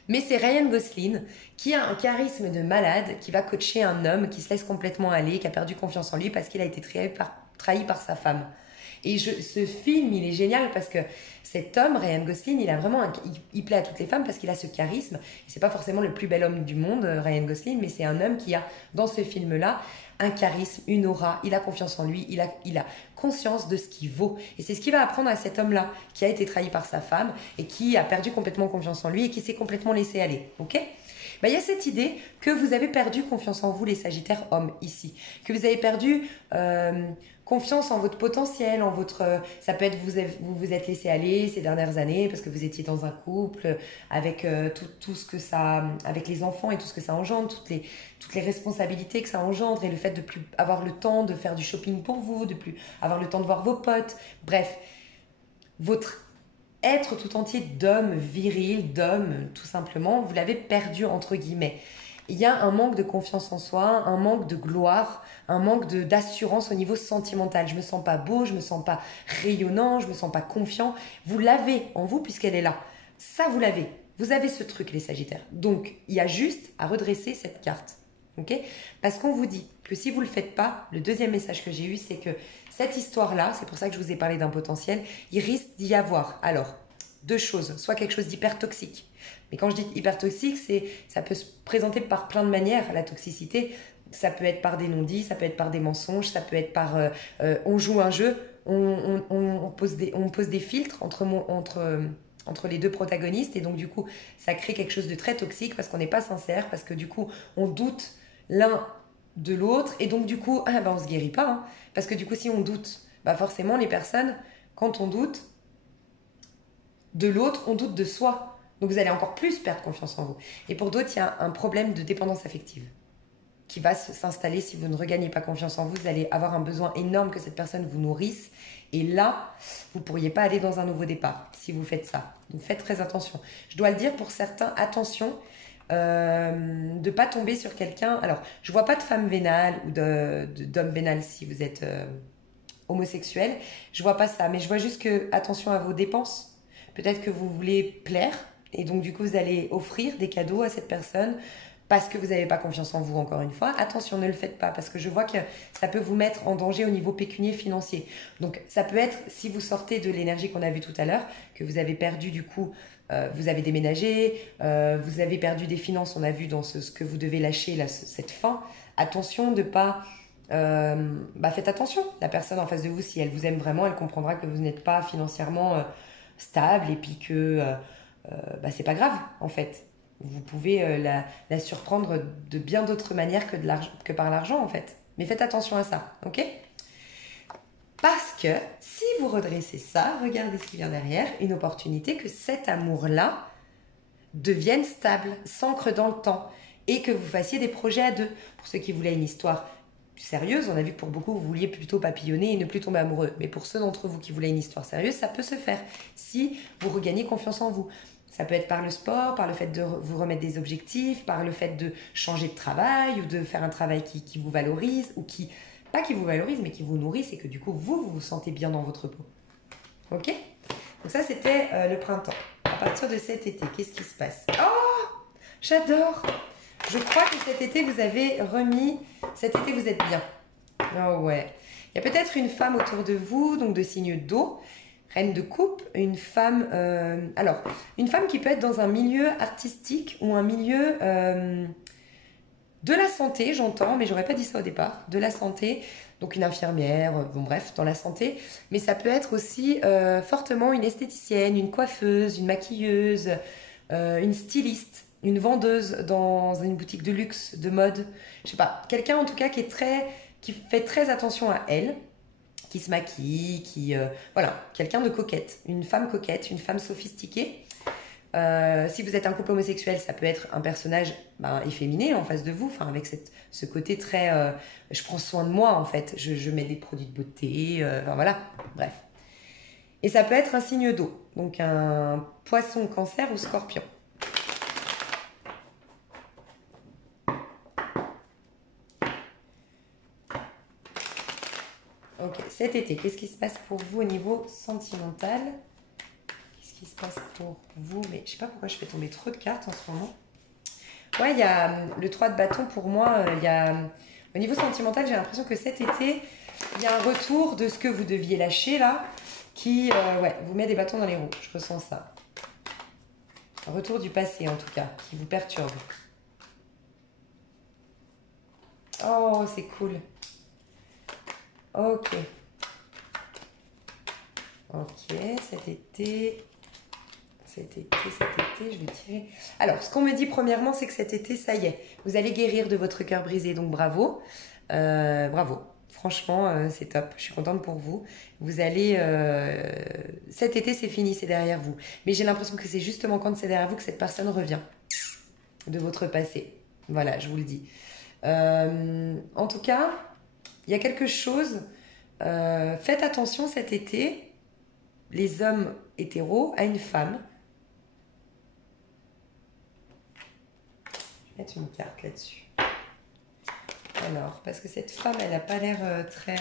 Mais c'est Ryan Gosling qui a un charisme de malade, qui va coacher un homme qui se laisse complètement aller, qui a perdu confiance en lui parce qu'il a été trahi par sa femme. Et ce film, il est génial parce que cet homme, Ryan Gosling, il plaît à toutes les femmes parce qu'il a ce charisme. Et c'est pas forcément le plus bel homme du monde, Ryan Gosling, mais c'est un homme qui a, dans ce film-là, un charisme, une aura, il a confiance en lui, il a conscience de ce qu'il vaut. Et c'est ce qu'il va apprendre à cet homme-là, qui a été trahi par sa femme et qui a perdu complètement confiance en lui et qui s'est complètement laissé aller. Ok ? Ben, il y a cette idée que vous avez perdu confiance en vous, les Sagittaires hommes, ici. Que vous avez perdu confiance en votre potentiel, en votre... ça peut être vous vous êtes laissé aller ces dernières années parce que vous étiez dans un couple avec tout ce que ça... avec les enfants et tout ce que ça engendre, toutes les responsabilités que ça engendre et le fait de plus avoir le temps de faire du shopping pour vous, de plus avoir le temps de voir vos potes. Bref, votre être tout entier d'homme viril, d'homme tout simplement, vous l'avez perdu entre guillemets. Il y a un manque de confiance en soi, un manque de gloire, un manque d'assurance au niveau sentimental. Je me sens pas beau, je me sens pas rayonnant, je me sens pas confiant. Vous l'avez en vous puisqu'elle est là. Ça, vous l'avez. Vous avez ce truc, les Sagittaires. Donc, il y a juste à redresser cette carte. Ok ? Parce qu'on vous dit que si vous ne le faites pas, le deuxième message que j'ai eu, c'est que cette histoire-là, c'est pour ça que je vous ai parlé d'un potentiel, il risque d'y avoir. Alors, deux choses. Soit quelque chose d'hyper toxique. Mais quand je dis hyper toxique, ça peut se présenter par plein de manières, la toxicité. Ça peut être par des non-dits, ça peut être par des mensonges, ça peut être par on joue un jeu, on pose des filtres entre les deux protagonistes et donc du coup ça crée quelque chose de très toxique parce qu'on n'est pas sincère, parce que du coup on doute l'un de l'autre et donc du coup on se guérit pas hein, parce que du coup si on doute, forcément les personnes, quand on doute de l'autre, on doute de soi. Donc vous allez encore plus perdre confiance en vous. Et pour d'autres, il y a un problème de dépendance affective qui va s'installer si vous ne regagnez pas confiance en vous. Vous allez avoir un besoin énorme que cette personne vous nourrisse. Et là, vous ne pourriez pas aller dans un nouveau départ si vous faites ça. Donc faites très attention. Je dois le dire pour certains, attention de ne pas tomber sur quelqu'un. Alors, je ne vois pas de femme vénale ou d'homme vénal si vous êtes homosexuel. Je ne vois pas ça. Mais je vois juste que, attention à vos dépenses. Peut-être que vous voulez plaire et donc du coup vous allez offrir des cadeaux à cette personne parce que vous n'avez pas confiance en vous encore une fois. Attention, ne le faites pas parce que je vois que ça peut vous mettre en danger au niveau pécunier financier. Donc ça peut être, si vous sortez de l'énergie qu'on a vue tout à l'heure, que vous avez perdu du coup, vous avez déménagé, vous avez perdu des finances, on a vu dans ce que vous devez lâcher là, cette fin. Attention de pas... faites attention, la personne en face de vous, si elle vous aime vraiment, elle comprendra que vous n'êtes pas financièrement... stable et puis que c'est pas grave en fait. Vous pouvez la surprendre de bien d'autres manières que par l'argent en fait. Mais faites attention à ça, ok ? Parce que si vous redressez ça, regardez ce qui vient derrière, une opportunité que cet amour-là devienne stable, s'ancre dans le temps et que vous fassiez des projets à deux. Pour ceux qui voulaient une histoire sérieuse, on a vu que pour beaucoup, vous vouliez plutôt papillonner et ne plus tomber amoureux. Mais pour ceux d'entre vous qui voulaient une histoire sérieuse, ça peut se faire si vous regagnez confiance en vous. Ça peut être par le sport, par le fait de vous remettre des objectifs, par le fait de changer de travail ou de faire un travail qui vous valorise ou pas qui vous valorise, mais qui vous nourrisse et que du coup, vous vous sentez bien dans votre peau. Ok ? Donc ça, c'était le printemps. À partir de cet été, qu'est-ce qui se passe ? Oh ! J'adore ! Je crois que cet été, vous avez remis... Cet été, vous êtes bien. Oh ouais. Il y a peut-être une femme autour de vous, donc de signe d'eau, reine de coupe, une femme... une femme qui peut être dans un milieu artistique ou un milieu de la santé, j'entends, mais j'aurais pas dit ça au départ, de la santé, donc une infirmière, bref, dans la santé, mais ça peut être aussi fortement une esthéticienne, une coiffeuse, une maquilleuse, une styliste, une vendeuse dans une boutique de luxe, de mode, je sais pas, quelqu'un en tout cas qui fait très attention à elle, qui se maquille, quelqu'un de coquette, une femme sophistiquée. Si vous êtes un couple homosexuel, ça peut être un personnage efféminé en face de vous, avec ce côté très je prends soin de moi en fait, je mets des produits de beauté, bref. Et ça peut être un signe d'eau, donc un poisson, cancer ou scorpion. Ok, cet été, qu'est-ce qui se passe pour vous au niveau sentimental ? Qu'est-ce qui se passe pour vous ? Mais je sais pas pourquoi je fais tomber trop de cartes en ce moment. Ouais, il y a le 3 de bâton pour moi. Au niveau sentimental, j'ai l'impression que cet été, il y a un retour de ce que vous deviez lâcher là, qui vous met des bâtons dans les roues. Je ressens ça. Un retour du passé en tout cas, qui vous perturbe. Oh, c'est cool. Ok. Ok, cet été, je vais tirer. Alors, ce qu'on me dit premièrement, c'est que cet été, ça y est, vous allez guérir de votre cœur brisé, donc bravo. Bravo. Franchement, c'est top. Je suis contente pour vous. Vous allez. Cet été, c'est fini, c'est derrière vous. Mais j'ai l'impression que c'est justement quand c'est derrière vous que cette personne revient de votre passé. Voilà, je vous le dis. En tout cas, il y a quelque chose. Faites attention cet été, les hommes hétéros, à une femme. Je vais mettre une carte là-dessus. Alors, parce que cette femme, elle n'a pas l'air très...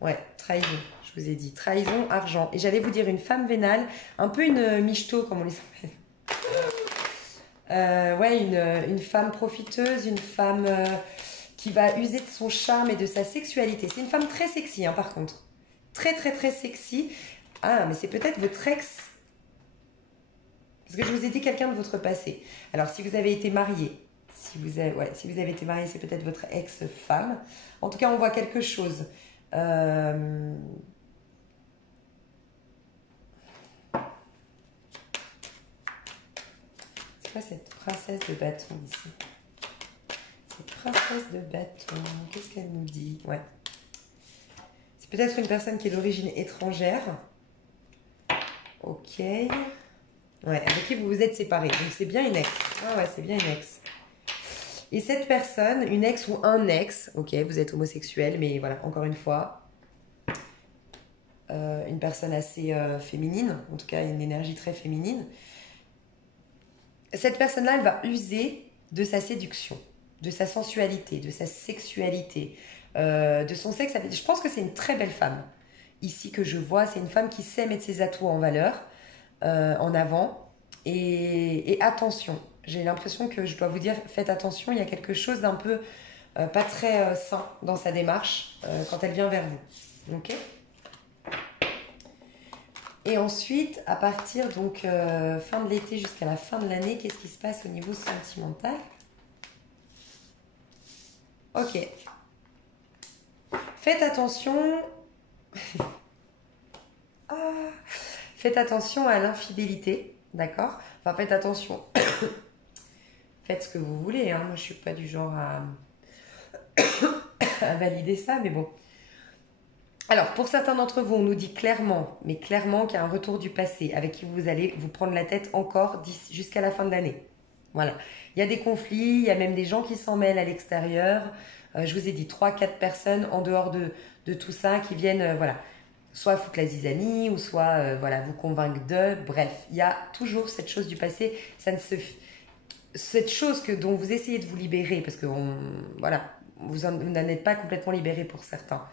Ouais, trahison, je vous ai dit. Trahison, argent. Et j'allais vous dire une femme vénale, un peu une michto, comme on les appelle. Ouais, une femme profiteuse, une femme qui va user de son charme et de sa sexualité. C'est une femme très sexy, hein, par contre. Très, très, très sexy. Ah, mais c'est peut-être votre ex. Parce que je vous ai dit quelqu'un de votre passé. Alors, si vous avez été marié, si vous avez été marié, c'est peut-être votre ex-femme. En tout cas, on voit quelque chose. C'est quoi cette princesse de bâton ici? Cette princesse de bâton, qu'est-ce qu'elle nous dit? Ouais. C'est peut-être une personne qui est d'origine étrangère. Ok. Ouais, avec qui vous vous êtes séparés. Donc c'est bien une ex. Ah ouais, c'est bien une ex. Et cette personne, une ex ou un ex, ok, vous êtes homosexuel, mais voilà, encore une fois, une personne assez féminine, en tout cas une énergie très féminine. Cette personne-là, elle va user de sa séduction, de sa sensualité, de sa sexualité, de son sexe. Je pense que c'est une très belle femme. Ici que je vois, c'est une femme qui sait mettre ses atouts en valeur, en avant. Et attention, j'ai l'impression que je dois vous dire, faites attention, il y a quelque chose d'un peu pas très sain dans sa démarche quand elle vient vers vous. Ok ? Et ensuite, à partir donc fin de l'été jusqu'à la fin de l'année, qu'est-ce qui se passe au niveau sentimental? Ok. Faites attention. Faites attention à l'infidélité, d'accord? Enfin, faites attention. Faites ce que vous voulez, hein. Moi, je suis pas du genre à valider ça, mais bon. Alors, pour certains d'entre vous, on nous dit clairement, mais clairement qu'il y a un retour du passé avec qui vous allez vous prendre la tête encore jusqu'à la fin de l'année. Voilà. Il y a des conflits, il y a même des gens qui s'en mêlent à l'extérieur. Je vous ai dit 3-4 personnes en dehors de tout ça qui viennent, voilà, soit foutre la zizanie ou soit, voilà, vous convaincre d'eux. Bref, il y a toujours cette chose du passé. Cette chose dont vous essayez de vous libérer, parce que voilà, vous n'en êtes pas complètement libéré pour certains,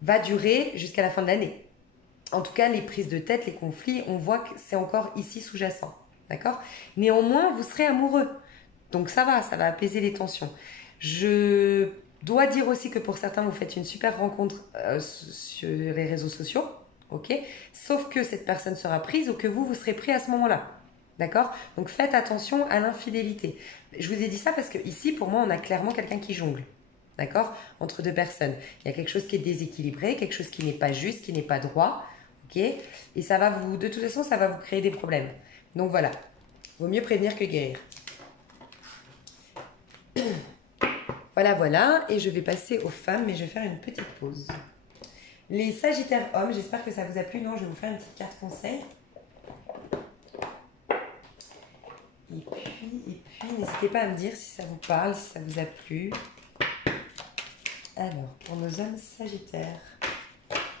va durer jusqu'à la fin de l'année. En tout cas, les prises de tête, les conflits, on voit que c'est encore ici sous-jacent. D'accord? Néanmoins, vous serez amoureux. Donc ça va apaiser les tensions. Je dois dire aussi que pour certains, vous faites une super rencontre sur les réseaux sociaux. Ok? Sauf que cette personne sera prise ou que vous serez pris à ce moment-là. D'accord? Donc faites attention à l'infidélité. Je vous ai dit ça parce que ici, pour moi, on a clairement quelqu'un qui jongle. D'accord? Entre deux personnes. Il y a quelque chose qui est déséquilibré, quelque chose qui n'est pas juste, qui n'est pas droit. Ok? Et ça va de toute façon, ça va vous créer des problèmes. Donc voilà. Vaut mieux prévenir que guérir. Voilà, voilà. Et je vais passer aux femmes, mais je vais faire une petite pause. Les Sagittaires hommes, j'espère que ça vous a plu. Non, je vais vous faire une petite carte conseil. Et puis, n'hésitez pas à me dire si ça vous parle, si ça vous a plu. Alors, pour nos hommes sagittaires,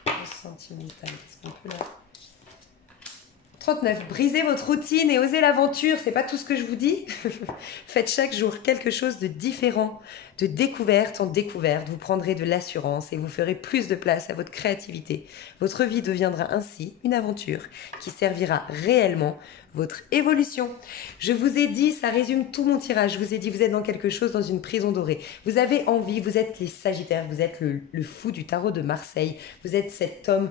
le sentimental, qu'est-ce qu'on peut là? 39. Brisez votre routine et osez l'aventure, c'est pas tout ce que je vous dis. Faites chaque jour quelque chose de différent, de découverte en découverte. Vous prendrez de l'assurance et vous ferez plus de place à votre créativité. Votre vie deviendra ainsi une aventure qui servira réellement votre évolution. Je vous ai dit, ça résume tout mon tirage. Je vous ai dit, vous êtes dans quelque chose, dans une prison dorée. Vous avez envie, vous êtes les Sagittaires, vous êtes le fou du tarot de Marseille. Vous êtes cet homme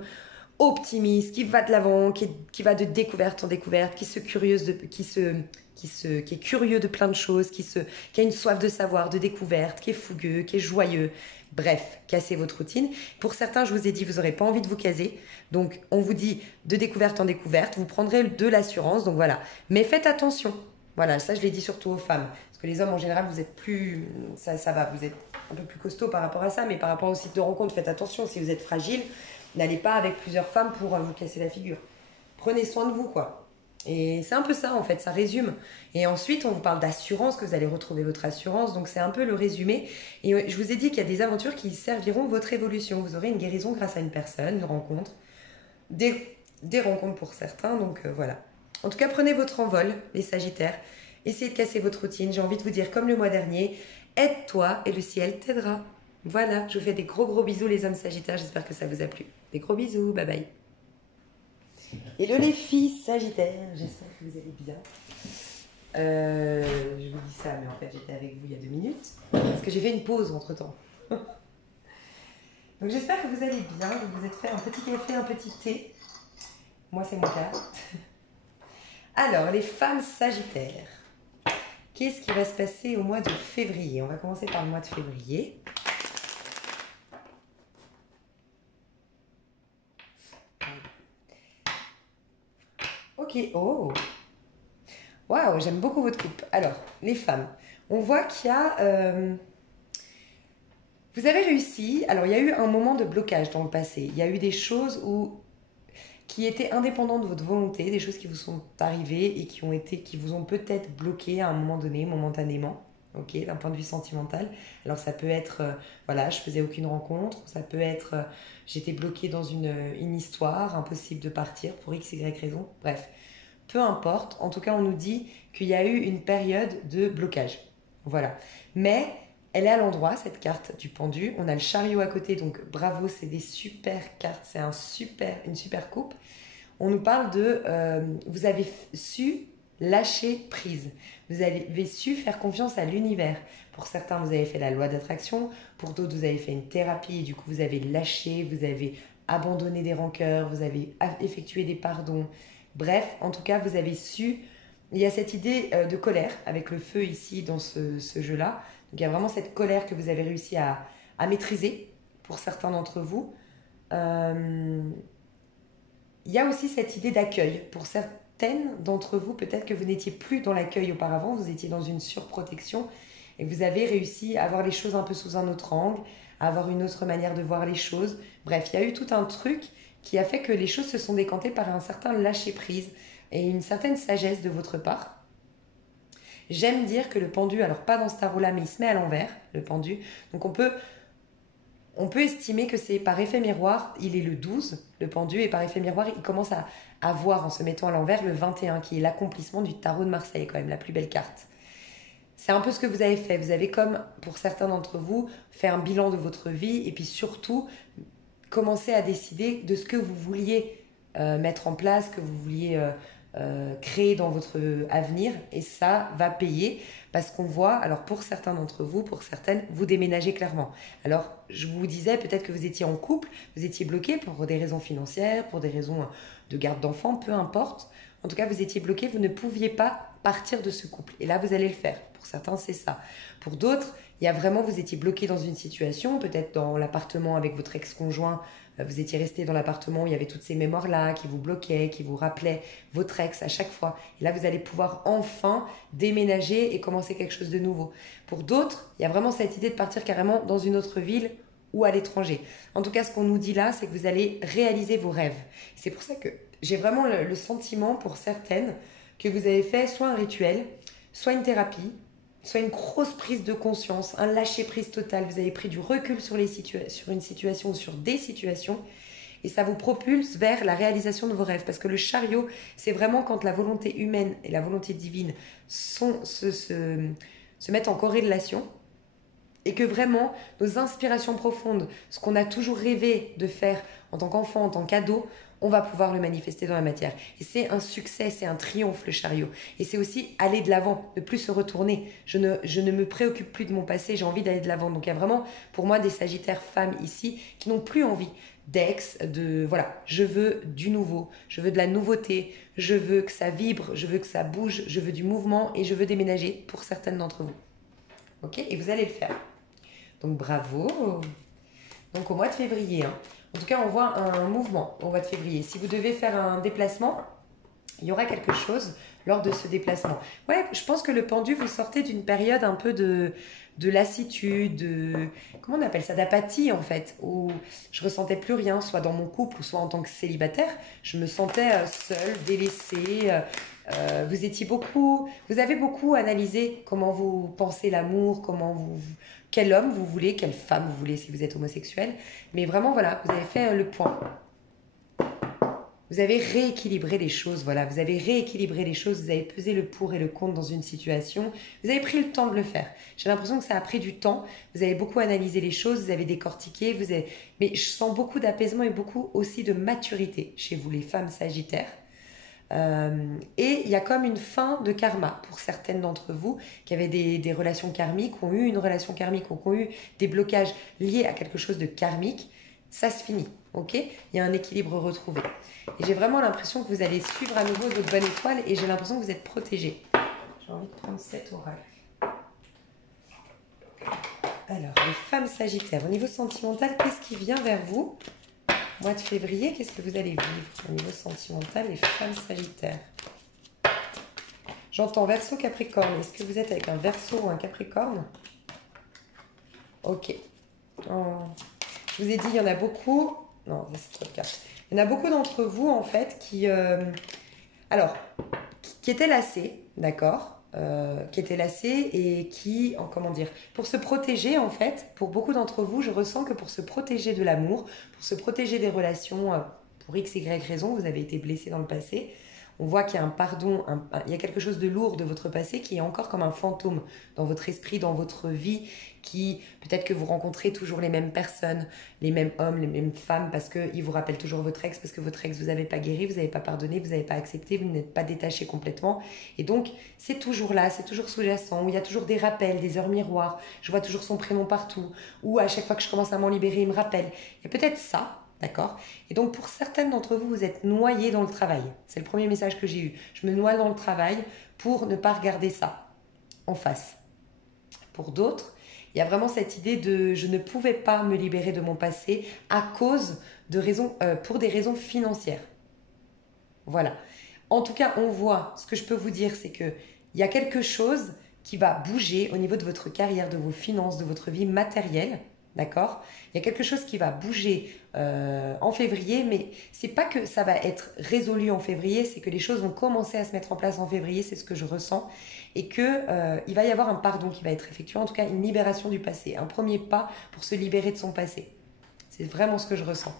optimiste, qui va de l'avant, qui va de découverte en découverte, qui est curieux de plein de choses, qui a une soif de savoir, de découverte, qui est fougueux, qui est joyeux, Bref, cassez votre routine. Pour certains, je vous ai dit, vous n'aurez pas envie de vous caser. Donc, on vous dit de découverte en découverte, vous prendrez de l'assurance. Donc voilà. Mais faites attention. Voilà, ça, je l'ai dit surtout aux femmes. Parce que les hommes, en général, vous êtes plus... Ça va, vous êtes un peu plus costaud par rapport à ça. Mais par rapport au site de rencontre, faites attention. Si vous êtes fragile, n'allez pas avec plusieurs femmes pour vous casser la figure. Prenez soin de vous, quoi. Et c'est un peu ça, en fait, ça résume. Et ensuite, on vous parle d'assurance, que vous allez retrouver votre assurance. Donc, c'est un peu le résumé. Et je vous ai dit qu'il y a des aventures qui serviront votre évolution. Vous aurez une guérison grâce à une personne, une rencontre, des rencontres pour certains. Donc, voilà. En tout cas, prenez votre envol, les Sagittaires. Essayez de casser votre routine. J'ai envie de vous dire, comme le mois dernier, aide-toi et le ciel t'aidera. Voilà, je vous fais des gros bisous, les hommes Sagittaires. J'espère que ça vous a plu. Des gros bisous, bye bye. Hello les filles Sagittaires, j'espère que vous allez bien. Je vous dis ça, mais en fait j'étais avec vous il y a 2 minutes, parce que j'ai fait une pause entre temps. Donc j'espère que vous allez bien, vous vous êtes fait un petit café, un petit thé. Moi c'est mon cas. Alors les femmes Sagittaires, qu'est-ce qui va se passer au mois de février? On va commencer par le mois de février. Ok, oh, waouh, j'aime beaucoup votre coupe. Alors, les femmes, on voit qu'il y a... vous avez réussi, alors il y a eu un moment de blocage dans le passé. Il y a eu des choses qui étaient indépendantes de votre volonté, des choses qui vous sont arrivées et qui vous ont peut-être bloqué à un moment donné, momentanément. Ok, d'un point de vue sentimental. Alors ça peut être, voilà, je faisais aucune rencontre. Ça peut être, j'étais bloquée dans une histoire, impossible de partir pour X, Y raison. Bref, peu importe. En tout cas, on nous dit qu'il y a eu une période de blocage. Voilà. Mais elle est à l'endroit, cette carte du pendu. On a le chariot à côté, donc bravo, c'est des super cartes. C'est une super coupe. On nous parle de, vous avez su lâcher prise. Vous avez su faire confiance à l'univers. Pour certains, vous avez fait la loi d'attraction. Pour d'autres, vous avez fait une thérapie. Et du coup, vous avez lâché, vous avez abandonné des rancœurs, vous avez effectué des pardons. Bref, en tout cas, vous avez su... Il y a cette idée de colère avec le feu ici dans ce jeu-là. Donc, il y a vraiment cette colère que vous avez réussi à maîtriser pour certains d'entre vous. Il y a aussi cette idée d'accueil. Pour certaines d'entre vous, peut-être que vous n'étiez plus dans l'accueil auparavant, vous étiez dans une surprotection et vous avez réussi à voir les choses un peu sous un autre angle, à avoir une autre manière de voir les choses. Bref, il y a eu tout un truc qui a fait que les choses se sont décantées par un certain lâcher-prise et une certaine sagesse de votre part. J'aime dire que le pendu, alors pas dans ce tarot-là, mais il se met à l'envers, le pendu. Donc on peut estimer que c'est par effet miroir, il est le 12, le pendu, et par effet miroir, il commence à voir en se mettant à l'envers le 21, qui est l'accomplissement du tarot de Marseille, quand même, la plus belle carte. C'est un peu ce que vous avez fait. Vous avez, comme pour certains d'entre vous, fait un bilan de votre vie, et puis surtout, commencer à décider de ce que vous vouliez mettre en place, que vous vouliez créer dans votre avenir, et ça va payer parce qu'on voit, alors pour certains d'entre vous, pour certaines, vous déménagez clairement. Alors je vous disais peut-être que vous étiez en couple, vous étiez bloqué pour des raisons financières, pour des raisons de garde d'enfants, peu importe. En tout cas, vous étiez bloqué, vous ne pouviez pas partir de ce couple. Et là, vous allez le faire. Pour certains, c'est ça. Pour d'autres, il y a vraiment, vous étiez bloqué dans une situation, peut-être dans l'appartement avec votre ex-conjoint, vous étiez resté dans l'appartement où il y avait toutes ces mémoires-là qui vous bloquaient, qui vous rappelaient votre ex à chaque fois. Et là, vous allez pouvoir enfin déménager et commencer quelque chose de nouveau. Pour d'autres, il y a vraiment cette idée de partir carrément dans une autre ville ou à l'étranger. En tout cas, ce qu'on nous dit là, c'est que vous allez réaliser vos rêves. C'est pour ça que j'ai vraiment le sentiment pour certaines que vous avez fait soit un rituel, soit une thérapie, soit une grosse prise de conscience, un lâcher-prise total. Vous avez pris du recul sur une situation ou sur des situations et ça vous propulse vers la réalisation de vos rêves. Parce que le chariot, c'est vraiment quand la volonté humaine et la volonté divine se mettent en corrélation et que vraiment nos inspirations profondes, ce qu'on a toujours rêvé de faire en tant qu'enfant, en tant qu'ado, on va pouvoir le manifester dans la matière. Et c'est un succès, c'est un triomphe le chariot. Et c'est aussi aller de l'avant, ne plus se retourner. Je ne me préoccupe plus de mon passé, j'ai envie d'aller de l'avant. Donc il y a vraiment pour moi des sagittaires femmes ici qui n'ont plus envie d'ex, voilà, je veux du nouveau, je veux de la nouveauté, je veux que ça vibre, je veux que ça bouge, je veux du mouvement et je veux déménager pour certaines d'entre vous. Ok? Et vous allez le faire. Donc bravo. Donc au mois de février, hein. En tout cas, on voit un mouvement au mois de février. Si vous devez faire un déplacement, il y aura quelque chose lors de ce déplacement. Ouais, je pense que le pendu, vous sortez d'une période un peu de lassitude, comment on appelle ça, d'apathie en fait, où je ressentais plus rien, soit dans mon couple ou soit en tant que célibataire. Je me sentais seule, délaissée. Vous avez beaucoup analysé comment vous pensez l'amour, quel homme vous voulez, quelle femme vous voulez si vous êtes homosexuel. Mais vraiment, voilà, vous avez fait le point. Vous avez rééquilibré les choses, voilà. Vous avez rééquilibré les choses, vous avez pesé le pour et le contre dans une situation. Vous avez pris le temps de le faire. J'ai l'impression que ça a pris du temps. Vous avez beaucoup analysé les choses, vous avez décortiqué, mais je sens beaucoup d'apaisement et beaucoup aussi de maturité chez vous, les femmes sagittaires. Et il y a comme une fin de karma pour certaines d'entre vous qui avaient des relations karmiques, ont eu une relation karmique, ou qui ont eu des blocages liés à quelque chose de karmique. Ça se finit, ok? Il y a un équilibre retrouvé. Et j'ai vraiment l'impression que vous allez suivre à nouveau votre bonne étoile et j'ai l'impression que vous êtes protégés. J'ai envie de prendre cet oracle. Alors, les femmes sagittaires, au niveau sentimental, qu'est-ce qui vient vers vous? Mois de février, qu'est-ce que vous allez vivre au niveau sentimental, les femmes sagittaires? J'entends Verseau, Capricorne. Est-ce que vous êtes avec un Verseau ou un Capricorne? Ok. Oh. Je vous ai dit, il y en a beaucoup. Non, c'est trop de cartes. Il y en a beaucoup d'entre vous, en fait, qui étaient lassés, d'accord, qui étaient lassés et qui, comment dire, pour se protéger, en fait, pour beaucoup d'entre vous, je ressens que pour se protéger de l'amour, pour se protéger des relations, pour X, Y raison, vous avez été blessé dans le passé. On voit qu'il y a un pardon, il y a quelque chose de lourd de votre passé qui est encore comme un fantôme dans votre esprit, dans votre vie, qui peut-être que vous rencontrez toujours les mêmes personnes, les mêmes hommes, les mêmes femmes, parce qu'ils vous rappellent toujours votre ex, parce que votre ex vous n'avez pas guéri, vous n'avez pas pardonné, vous n'avez pas accepté, vous n'êtes pas détaché complètement. Et donc, c'est toujours là, c'est toujours sous-jacent, où il y a toujours des rappels, des heures miroirs, je vois toujours son prénom partout, ou à chaque fois que je commence à m'en libérer, il me rappelle. Il y a peut-être ça. D'accord? Et donc, pour certaines d'entre vous, vous êtes noyés dans le travail. C'est le premier message que j'ai eu. Je me noie dans le travail pour ne pas regarder ça en face. Pour d'autres, il y a vraiment cette idée de je ne pouvais pas me libérer de mon passé à cause de raisons, pour des raisons financières. Voilà. En tout cas, on voit, ce que je peux vous dire, c'est qu'il y a quelque chose qui va bouger au niveau de votre carrière, de vos finances, de votre vie matérielle. D'accord? Il y a quelque chose qui va bouger en février, mais c'est pas que ça va être résolu en février, c'est que les choses vont commencer à se mettre en place en février, c'est ce que je ressens, et que il va y avoir un pardon qui va être effectué, en tout cas une libération du passé, un premier pas pour se libérer de son passé. C'est vraiment ce que je ressens.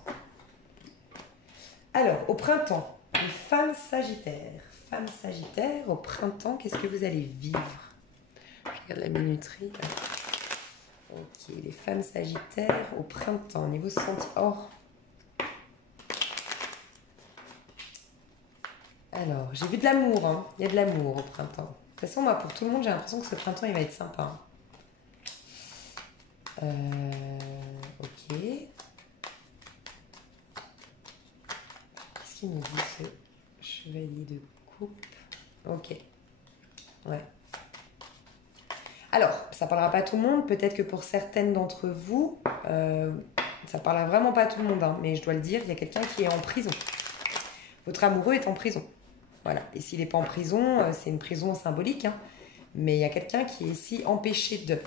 Alors, au printemps, les femmes sagittaires. Femmes sagittaires, au printemps, qu'est-ce que vous allez vivre? Je regarde la minuterie. Ok, les femmes sagittaires au printemps, niveau senti. Oh. Alors, j'ai vu de l'amour, hein. Il y a de l'amour au printemps. De toute façon, moi, pour tout le monde, j'ai l'impression que ce printemps, il va être sympa. Ok. Qu'est-ce qu'il nous dit, ce chevalier de coupe? Ok. Ouais. Alors, ça parlera pas à tout le monde. Peut-être que pour certaines d'entre vous, ça parlera vraiment pas à tout le monde, hein, mais je dois le dire, il y a quelqu'un qui est en prison. Votre amoureux est en prison. Voilà. Et s'il n'est pas en prison, c'est une prison symbolique, hein, mais il y a quelqu'un qui est ici empêché de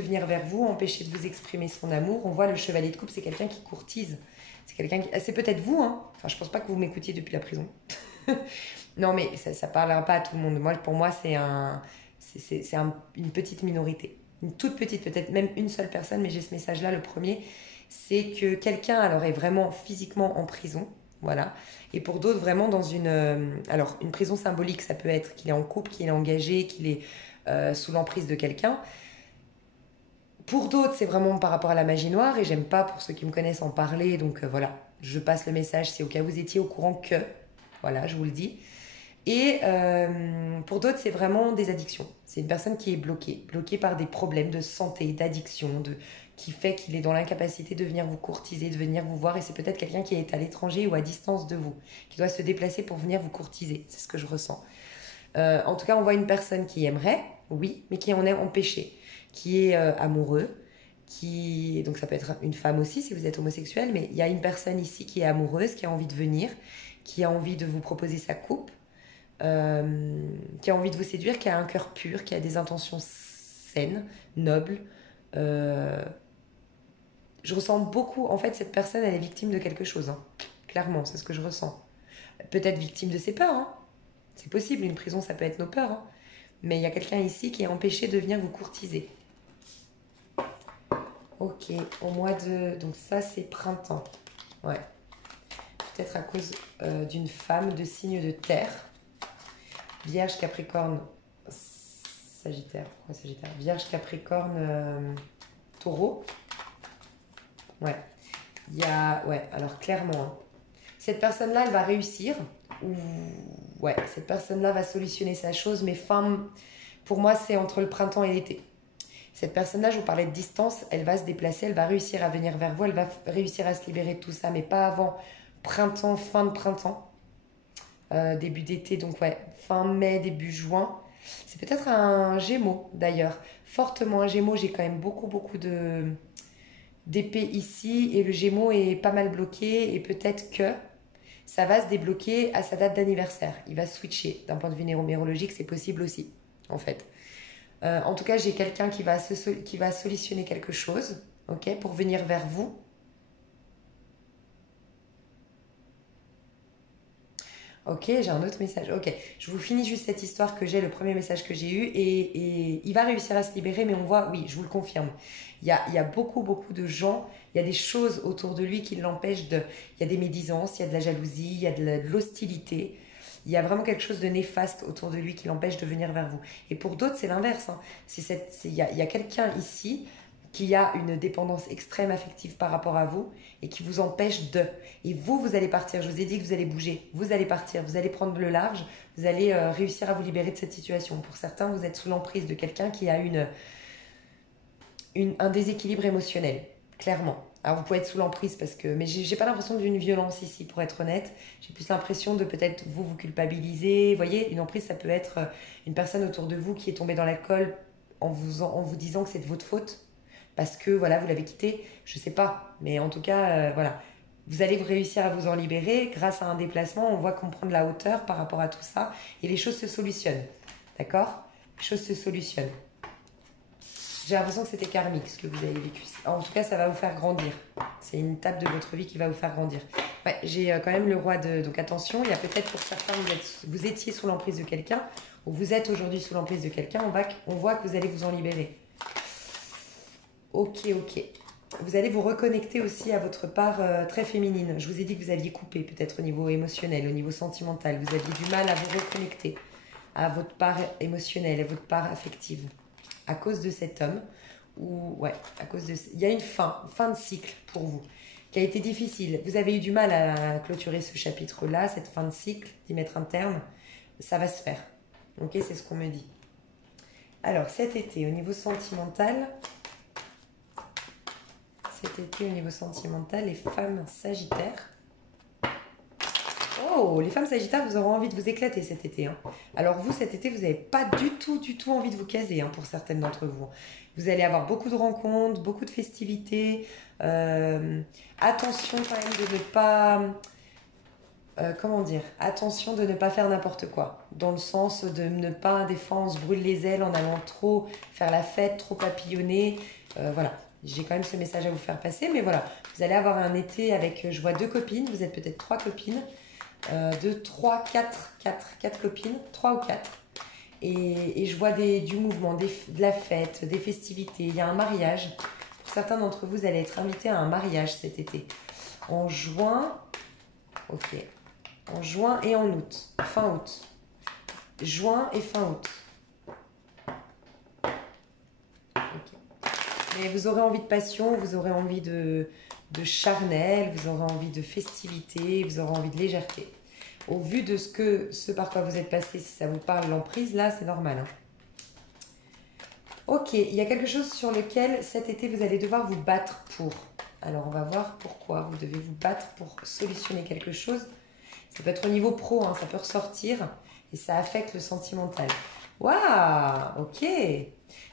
venir vers vous, empêché de vous exprimer son amour. On voit le chevalier de coupe, c'est quelqu'un qui courtise. C'est peut-être vous, hein. Enfin, je pense pas que vous m'écoutiez depuis la prison. Non, mais ça parlera pas à tout le monde. Pour moi, c'est une petite minorité. Une toute petite, peut-être même une seule personne, mais j'ai ce message-là, le premier, c'est que quelqu'un alors est vraiment physiquement en prison, voilà, et pour d'autres vraiment dans une prison symbolique, ça peut être qu'il est en couple, qu'il est engagé, qu'il est sous l'emprise de quelqu'un. Pour d'autres, c'est vraiment par rapport à la magie noire, et j'aime pas, pour ceux qui me connaissent, en parler, donc voilà, je passe le message, c'est au cas où vous étiez au courant que, voilà, je vous le dis. Et pour d'autres, c'est vraiment des addictions. C'est une personne qui est bloquée par des problèmes de santé, d'addiction, qui fait qu'il est dans l'incapacité de venir vous courtiser, de venir vous voir. Et c'est peut-être quelqu'un qui est à l'étranger ou à distance de vous, qui doit se déplacer pour venir vous courtiser. C'est ce que je ressens. En tout cas, on voit une personne qui aimerait, oui, mais qui en est empêché, qui est amoureux, donc ça peut être une femme aussi si vous êtes homosexuel, mais il y a une personne ici qui est amoureuse, qui a envie de venir, qui a envie de vous proposer sa coupe, qui a envie de vous séduire, qui a un cœur pur, qui a des intentions saines, nobles. Euh, je ressens beaucoup, en fait, cette personne, elle est victime de quelque chose, hein. Clairement, c'est ce que je ressens. Peut-être victime de ses peurs, hein. C'est possible, une prison, ça peut être nos peurs, hein. Mais il y a quelqu'un ici qui est empêché de venir vous courtiser. Ok, au mois de... Donc ça, c'est printemps. Ouais. Peut-être à cause d'une femme de signe de terre. Vierge, Capricorne, Sagittaire. Pourquoi Sagittaire? Vierge, Capricorne, Taureau. Ouais. Il y a... Ouais, alors clairement, hein. Cette personne-là, elle va réussir. Ou... Ouais, cette personne-là va solutionner sa chose. Mais fin... Pour moi, c'est entre le printemps et l'été. Cette personne-là, je vous parlais de distance, elle va se déplacer, elle va réussir à venir vers vous, elle va réussir à se libérer de tout ça, mais pas avant printemps, fin de printemps, début d'été, donc ouais, fin mai, début juin. C'est peut-être un Gémeaux d'ailleurs, fortement un Gémeaux, j'ai quand même beaucoup d'épées ici, et le Gémeaux est pas mal bloqué, et peut-être que ça va se débloquer à sa date d'anniversaire. Il va switcher, d'un point de vue numérologique, c'est possible aussi, en fait. En tout cas, j'ai quelqu'un qui va solutionner quelque chose, ok, pour venir vers vous. Ok, j'ai un autre message. Ok, je vous finis juste cette histoire que j'ai, le premier message que j'ai eu, et il va réussir à se libérer, mais on voit, oui, je vous le confirme, il y a beaucoup de gens, il y a des choses autour de lui qui l'empêchent de... Il y a des médisances, il y a de la jalousie, il y a de l'hostilité, il y a vraiment quelque chose de néfaste autour de lui qui l'empêche de venir vers vous. Et pour d'autres, c'est l'inverse, hein. Il y a quelqu'un ici qui a une dépendance extrême affective par rapport à vous et qui vous empêche de... Et vous, vous allez partir. Je vous ai dit que vous allez bouger. Vous allez partir. Vous allez prendre le large. Vous allez réussir à vous libérer de cette situation. Pour certains, vous êtes sous l'emprise de quelqu'un qui a un déséquilibre émotionnel. Clairement. Alors, vous pouvez être sous l'emprise parce que... Mais j'ai pas l'impression d'une violence ici, pour être honnête. J'ai plus l'impression de peut-être vous culpabiliser. Vous voyez, une emprise, ça peut être une personne autour de vous qui est tombée dans l'alcool en vous disant que c'est de votre faute parce que voilà, vous l'avez quitté, je sais pas, mais en tout cas, voilà, vous allez réussir à vous en libérer grâce à un déplacement. On voit qu'on prend de la hauteur par rapport à tout ça et les choses se solutionnent, d'accord? Les choses se solutionnent. J'ai l'impression que c'était karmique ce que vous avez vécu. En tout cas, ça va vous faire grandir. C'est une étape de votre vie qui va vous faire grandir. Ouais, j'ai quand même le roi de... Donc attention, il y a peut-être pour certains, vous étiez sous l'emprise de quelqu'un, ou vous êtes aujourd'hui sous l'emprise de quelqu'un, on voit que vous allez vous en libérer. Ok. Vous allez vous reconnecter aussi à votre part très féminine. Je vous ai dit que vous aviez coupé peut-être au niveau émotionnel, au niveau sentimental. Vous aviez du mal à vous reconnecter à votre part émotionnelle, à votre part affective. À cause de cet homme, à cause de... Il y a une fin de cycle pour vous, qui a été difficile. Vous avez eu du mal à clôturer ce chapitre-là, cette fin de cycle, d'y mettre un terme. Ça va se faire. Ok, c'est ce qu'on me dit. Alors, cet été, au niveau sentimental... les femmes sagittaires. Oh, les femmes sagittaires, vous aurez envie de vous éclater cet été, hein. Alors vous, cet été, vous n'avez pas du tout envie de vous caser, hein, pour certaines d'entre vous. Vous allez avoir beaucoup de rencontres, beaucoup de festivités. Attention quand même de ne pas... comment dire? Attention de ne pas faire n'importe quoi. Dans le sens de ne pas, des fois, on se brûle les ailes en allant trop faire la fête, trop papillonner. Voilà. J'ai quand même ce message à vous faire passer, mais voilà, vous allez avoir un été avec, je vois 2 copines, vous êtes peut-être 3 copines, 2, 3, 4 copines, 3 ou 4. Et je vois du mouvement, de la fête, des festivités, il y a un mariage. Pour certains d'entre vous, vous allez être invités à un mariage cet été. En juin, ok, en juin et en août, fin août. Juin et fin août. Mais vous aurez envie de passion, vous aurez envie de charnel, vous aurez envie de festivité, vous aurez envie de légèreté. Au vu de ce par quoi vous êtes passé, si ça vous parle, l'emprise, là, c'est normal, hein. Ok, il y a quelque chose sur lequel cet été, vous allez devoir vous battre pour. Alors, on va voir pourquoi vous devez vous battre pour solutionner quelque chose. Ça peut être au niveau pro, hein, ça peut ressortir. et ça affecte le sentimental. Waouh, ok.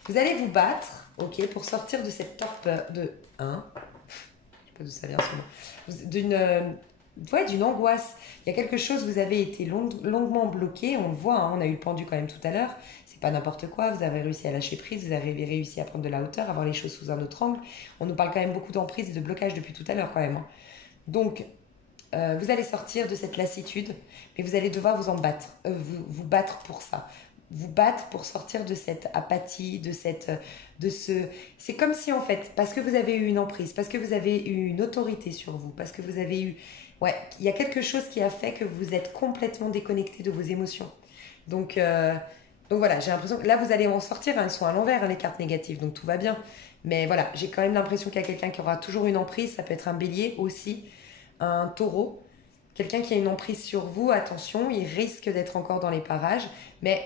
Vous allez vous battre, ok, pour sortir de cette torpeur de 1. Je sais pas d'où ça vient ce mot. D'une angoisse. Il y a quelque chose, vous avez été longuement bloqué, on le voit, hein, on a eu le pendu quand même tout à l'heure. C'est pas n'importe quoi, vous avez réussi à lâcher prise, vous avez réussi à prendre de la hauteur, à voir les choses sous un autre angle. On nous parle quand même beaucoup d'emprise et de blocage depuis tout à l'heure quand même, hein. Donc, vous allez sortir de cette lassitude, mais vous allez devoir vous en battre, vous battre pour ça. Vous battre pour sortir de cette apathie, c'est comme si en fait, parce que vous avez eu une emprise, parce que vous avez eu une autorité sur vous, parce que vous avez eu, ouais, il y a quelque chose qui a fait que vous êtes complètement déconnecté de vos émotions. Donc, euh, donc voilà, j'ai l'impression que là vous allez en sortir, hein, elles sont à l'envers, hein, les cartes négatives, donc tout va bien. Mais voilà, j'ai quand même l'impression qu'il y a quelqu'un qui aura toujours une emprise, ça peut être un bélier aussi, un taureau, quelqu'un qui a une emprise sur vous, attention, il risque d'être encore dans les parages, mais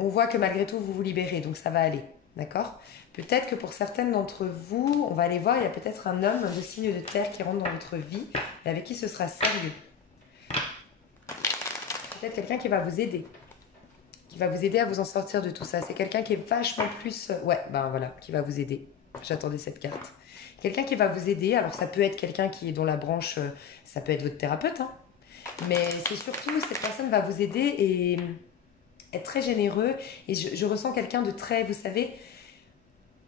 on voit que malgré tout, vous vous libérez, donc ça va aller, d'accord? Peut-être que pour certaines d'entre vous, on va aller voir, il y a peut-être un homme de signe de terre qui rentre dans votre vie, et avec qui ce sera sérieux. Peut-être quelqu'un qui va vous aider à vous en sortir de tout ça. C'est quelqu'un qui est vachement plus... Ouais, ben voilà, qui va vous aider. J'attendais cette carte. Quelqu'un qui va vous aider, alors ça peut être quelqu'un qui est dans la branche, ça peut être votre thérapeute, hein, mais c'est surtout, cette personne va vous aider et être très généreux. Et je ressens quelqu'un de très, vous savez,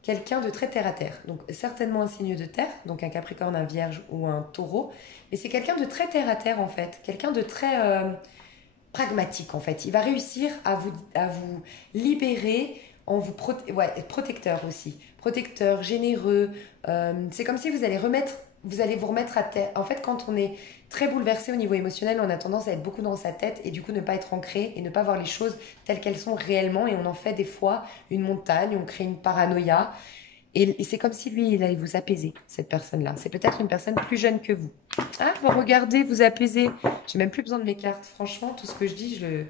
quelqu'un de très terre à terre. Donc certainement un signe de terre, donc un capricorne, un vierge ou un taureau. Mais c'est quelqu'un de très terre à terre en fait. Quelqu'un de très pragmatique en fait. Il va réussir à vous libérer en vous protecteur aussi. Protecteur, généreux. C'est comme si vous allez vous remettre à terre. En fait, quand on est très bouleversé au niveau émotionnel, on a tendance à être beaucoup dans sa tête et du coup ne pas être ancré et ne pas voir les choses telles qu'elles sont réellement. Et on en fait des fois une montagne, on crée une paranoïa. Et c'est comme si lui, il allait vous apaiser, cette personne-là. C'est peut-être une personne plus jeune que vous. Ah, vous regardez, vous apaisez. J'ai même plus besoin de mes cartes. Franchement, tout ce que je dis, j'ai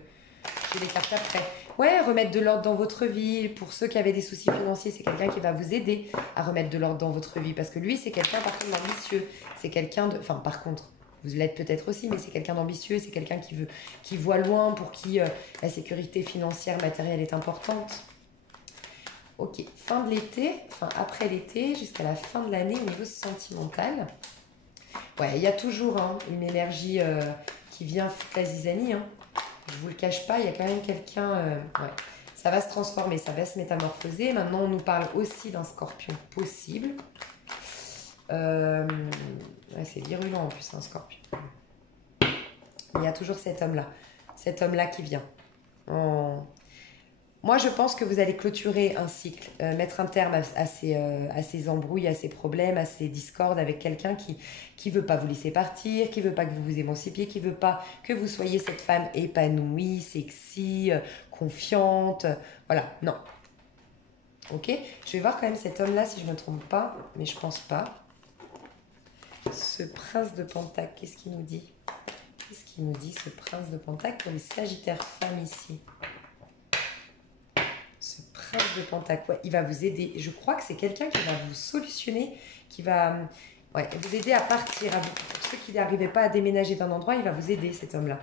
les cartes après. Ouais, remettre de l'ordre dans votre vie. Pour ceux qui avaient des soucis financiers, c'est quelqu'un qui va vous aider à remettre de l'ordre dans votre vie. Parce que lui, c'est quelqu'un, par contre, d'ambitieux. C'est quelqu'un de... Enfin, par contre, vous l'êtes peut-être aussi, mais c'est quelqu'un d'ambitieux. C'est quelqu'un qui voit loin, pour qui la sécurité financière, matérielle est importante. Ok, fin de l'été, enfin après l'été, jusqu'à la fin de l'année au niveau sentimental. Ouais, il y a toujours hein, une énergie qui vient foutre la zizanie. Hein. Je vous le cache pas, il y a quand même quelqu'un... ouais. Ça va se transformer, ça va se métamorphoser. Maintenant, on nous parle aussi d'un scorpion possible. Ouais, c'est virulent en plus, un scorpion. Il y a toujours cet homme-là qui vient. Moi, je pense que vous allez clôturer un cycle, mettre un terme à ces embrouilles, à ces problèmes, à ces discordes avec quelqu'un qui veut pas vous laisser partir, qui veut pas que vous vous émancipiez, qui veut pas que vous soyez cette femme épanouie, sexy, confiante. Voilà, non. Ok? Je vais voir quand même cet homme-là si je me trompe pas, mais je pense pas. Ce prince de Pentacle, qu'est-ce qu'il nous dit? Qu'est-ce qu'il nous dit, ce prince de Pentacle, pour les Sagittaires femmes ici? Ce prince de Pentacle, ouais, il va vous aider. Je crois que c'est quelqu'un qui va vous solutionner, qui va ouais, vous aider à partir. Pour ceux qui n'arrivaient pas à déménager d'un endroit, il va vous aider, cet homme-là.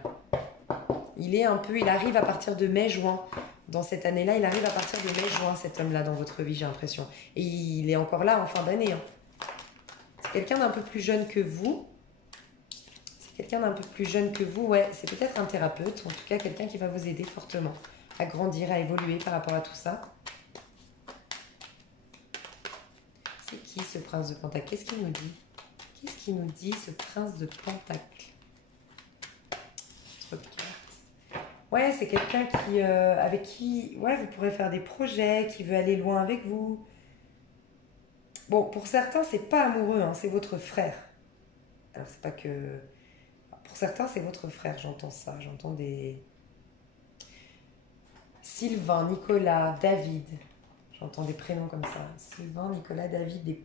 Il arrive à partir de mai-juin. Dans cette année-là, il arrive à partir de mai-juin, cet homme-là, dans votre vie, j'ai l'impression. Et il est encore là en fin d'année. Hein. C'est quelqu'un d'un peu plus jeune que vous. Ouais. C'est peut-être un thérapeute, ou en tout cas quelqu'un qui va vous aider fortement à grandir, à évoluer par rapport à tout ça. C'est qui ce prince de Pentacle? Qu'est-ce qu'il nous dit? Qu'est-ce qu'il nous dit, ce prince de Pentacle? Ouais, c'est quelqu'un avec qui ouais, vous pourrez faire des projets, qui veut aller loin avec vous. Bon, pour certains, c'est pas amoureux, hein, c'est votre frère. Alors, c'est pas que... Pour certains, c'est votre frère, j'entends ça. J'entends des... Sylvain, Nicolas, David. J'entends des prénoms comme ça. Sylvain, Nicolas, David,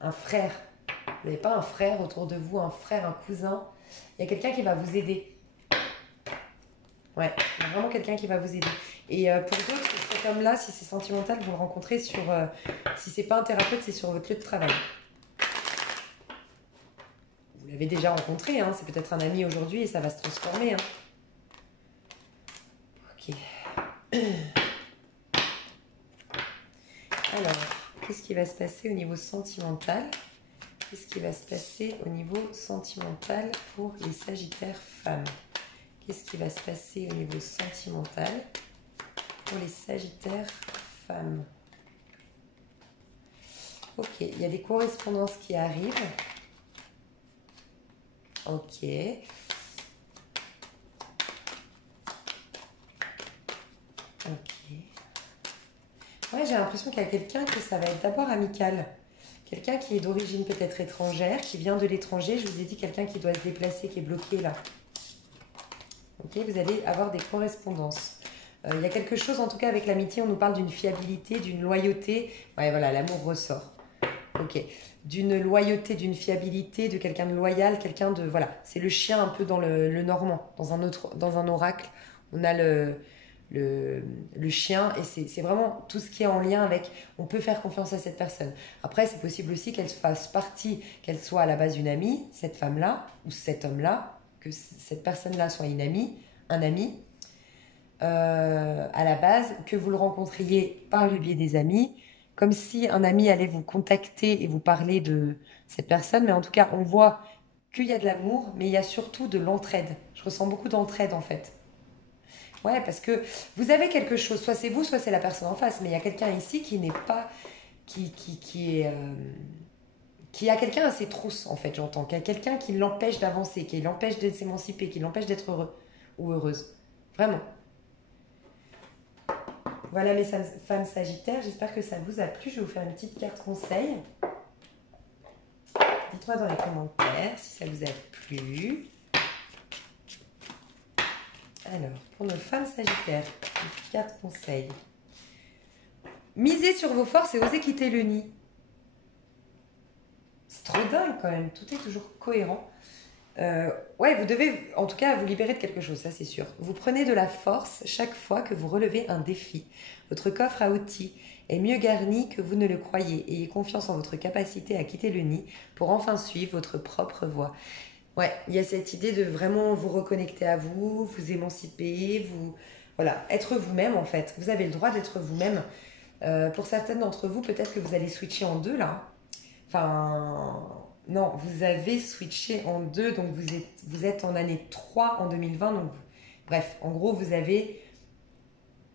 un frère. Vous n'avez pas un frère autour de vous, un frère, un cousin. Il y a quelqu'un qui va vous aider. Ouais, il y a vraiment quelqu'un qui va vous aider. Et pour d'autres, cet homme-là, si c'est sentimental, vous le rencontrez sur... si c'est pas un thérapeute, c'est sur votre lieu de travail. Vous l'avez déjà rencontré, hein, c'est peut-être un ami aujourd'hui et ça va se transformer. Hein. Ok. Alors, qu'est-ce qui va se passer au niveau sentimental? Qu'est-ce qui va se passer au niveau sentimental pour les Sagittaires femmes? Qu'est-ce qui va se passer au niveau sentimental pour les Sagittaires femmes? Ok, il y a des correspondances qui arrivent. Ok. Ok. Ouais, j'ai l'impression qu'il y a quelqu'un que ça va être d'abord amical. Quelqu'un qui est d'origine peut-être étrangère, qui vient de l'étranger. Je vous ai dit quelqu'un qui doit se déplacer, qui est bloqué là. Ok, vous allez avoir des correspondances. Il y a quelque chose, en tout cas avec l'amitié, on nous parle d'une fiabilité, d'une loyauté. Ouais, voilà, l'amour ressort. Ok. D'une loyauté, d'une fiabilité, de quelqu'un de loyal, quelqu'un de... Voilà, c'est le chien un peu dans le normand, dans un oracle. On a le, le chien et c'est vraiment tout ce qui est en lien avec... On peut faire confiance à cette personne. Après, c'est possible aussi qu'elle fasse partie, qu'elle soit à la base une amie, cette femme-là, ou cet homme-là, que cette personne-là soit une amie, un ami, à la base, que vous le rencontriez par le biais des amis, comme si un ami allait vous contacter et vous parler de cette personne. Mais en tout cas, on voit qu'il y a de l'amour, mais il y a surtout de l'entraide. Je ressens beaucoup d'entraide en fait. Ouais, parce que vous avez quelque chose, soit c'est vous, soit c'est la personne en face, mais il y a quelqu'un ici qui n'est pas, qui est, qui a quelqu'un à ses trousses en fait, j'entends, qui a quelqu'un qui l'empêche d'avancer, qui l'empêche de s'émanciper, qui l'empêche d'être heureux ou heureuse. Vraiment. Voilà mes femmes sagittaires, j'espère que ça vous a plu. Je vais vous faire une petite carte conseil. Dites-moi dans les commentaires si ça vous a plu. Alors, pour nos femmes sagittaires, une petite carte conseil. Misez sur vos forces et osez quitter le nid. C'est trop dingue quand même, tout est toujours cohérent. Ouais, vous devez en tout cas vous libérer de quelque chose, ça c'est sûr. Vous prenez de la force chaque fois que vous relevez un défi. Votre coffre à outils est mieux garni que vous ne le croyez. Ayez confiance en votre capacité à quitter le nid pour enfin suivre votre propre voie. Ouais, il y a cette idée de vraiment vous reconnecter à vous, vous émanciper, vous... Voilà, être vous-même en fait. Vous avez le droit d'être vous-même. Pour certaines d'entre vous, peut-être que vous allez switcher en deux là. Enfin, non, vous avez switché en deux, donc vous êtes en année 3 en 2020. Donc, bref, en gros, vous avez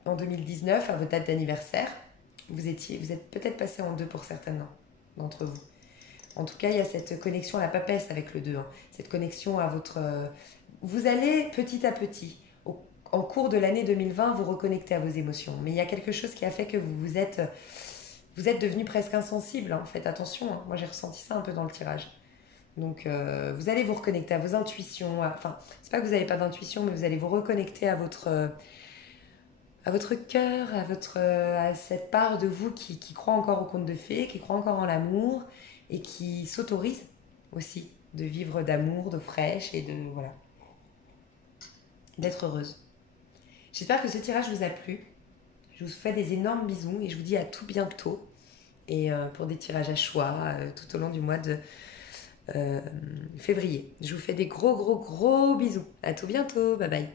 en 2019, à votre date d'anniversaire, vous êtes peut-être passé en deux pour certaines d'entre vous. En tout cas, il y a cette connexion à la papesse avec le 2, hein. Cette connexion à votre... Vous allez petit à petit, en cours de l'année 2020, vous reconnecter à vos émotions. Mais il y a quelque chose qui a fait que vous êtes devenu presque insensible, hein. Faites attention, hein. Moi, j'ai ressenti ça un peu dans le tirage. Donc, vous allez vous reconnecter à vos intuitions. Enfin, c'est pas que vous n'avez pas d'intuition, mais vous allez vous reconnecter à votre cœur, à cette part de vous qui croit encore au conte de fées, qui croit encore en l'amour et qui s'autorise aussi de vivre d'amour, d'eau fraîche et de voilà, d'être heureuse. J'espère que ce tirage vous a plu. Je vous fais des énormes bisous et je vous dis à tout bientôt. Et pour des tirages à choix tout au long du mois de février. Je vous fais des gros bisous. À tout bientôt. Bye bye.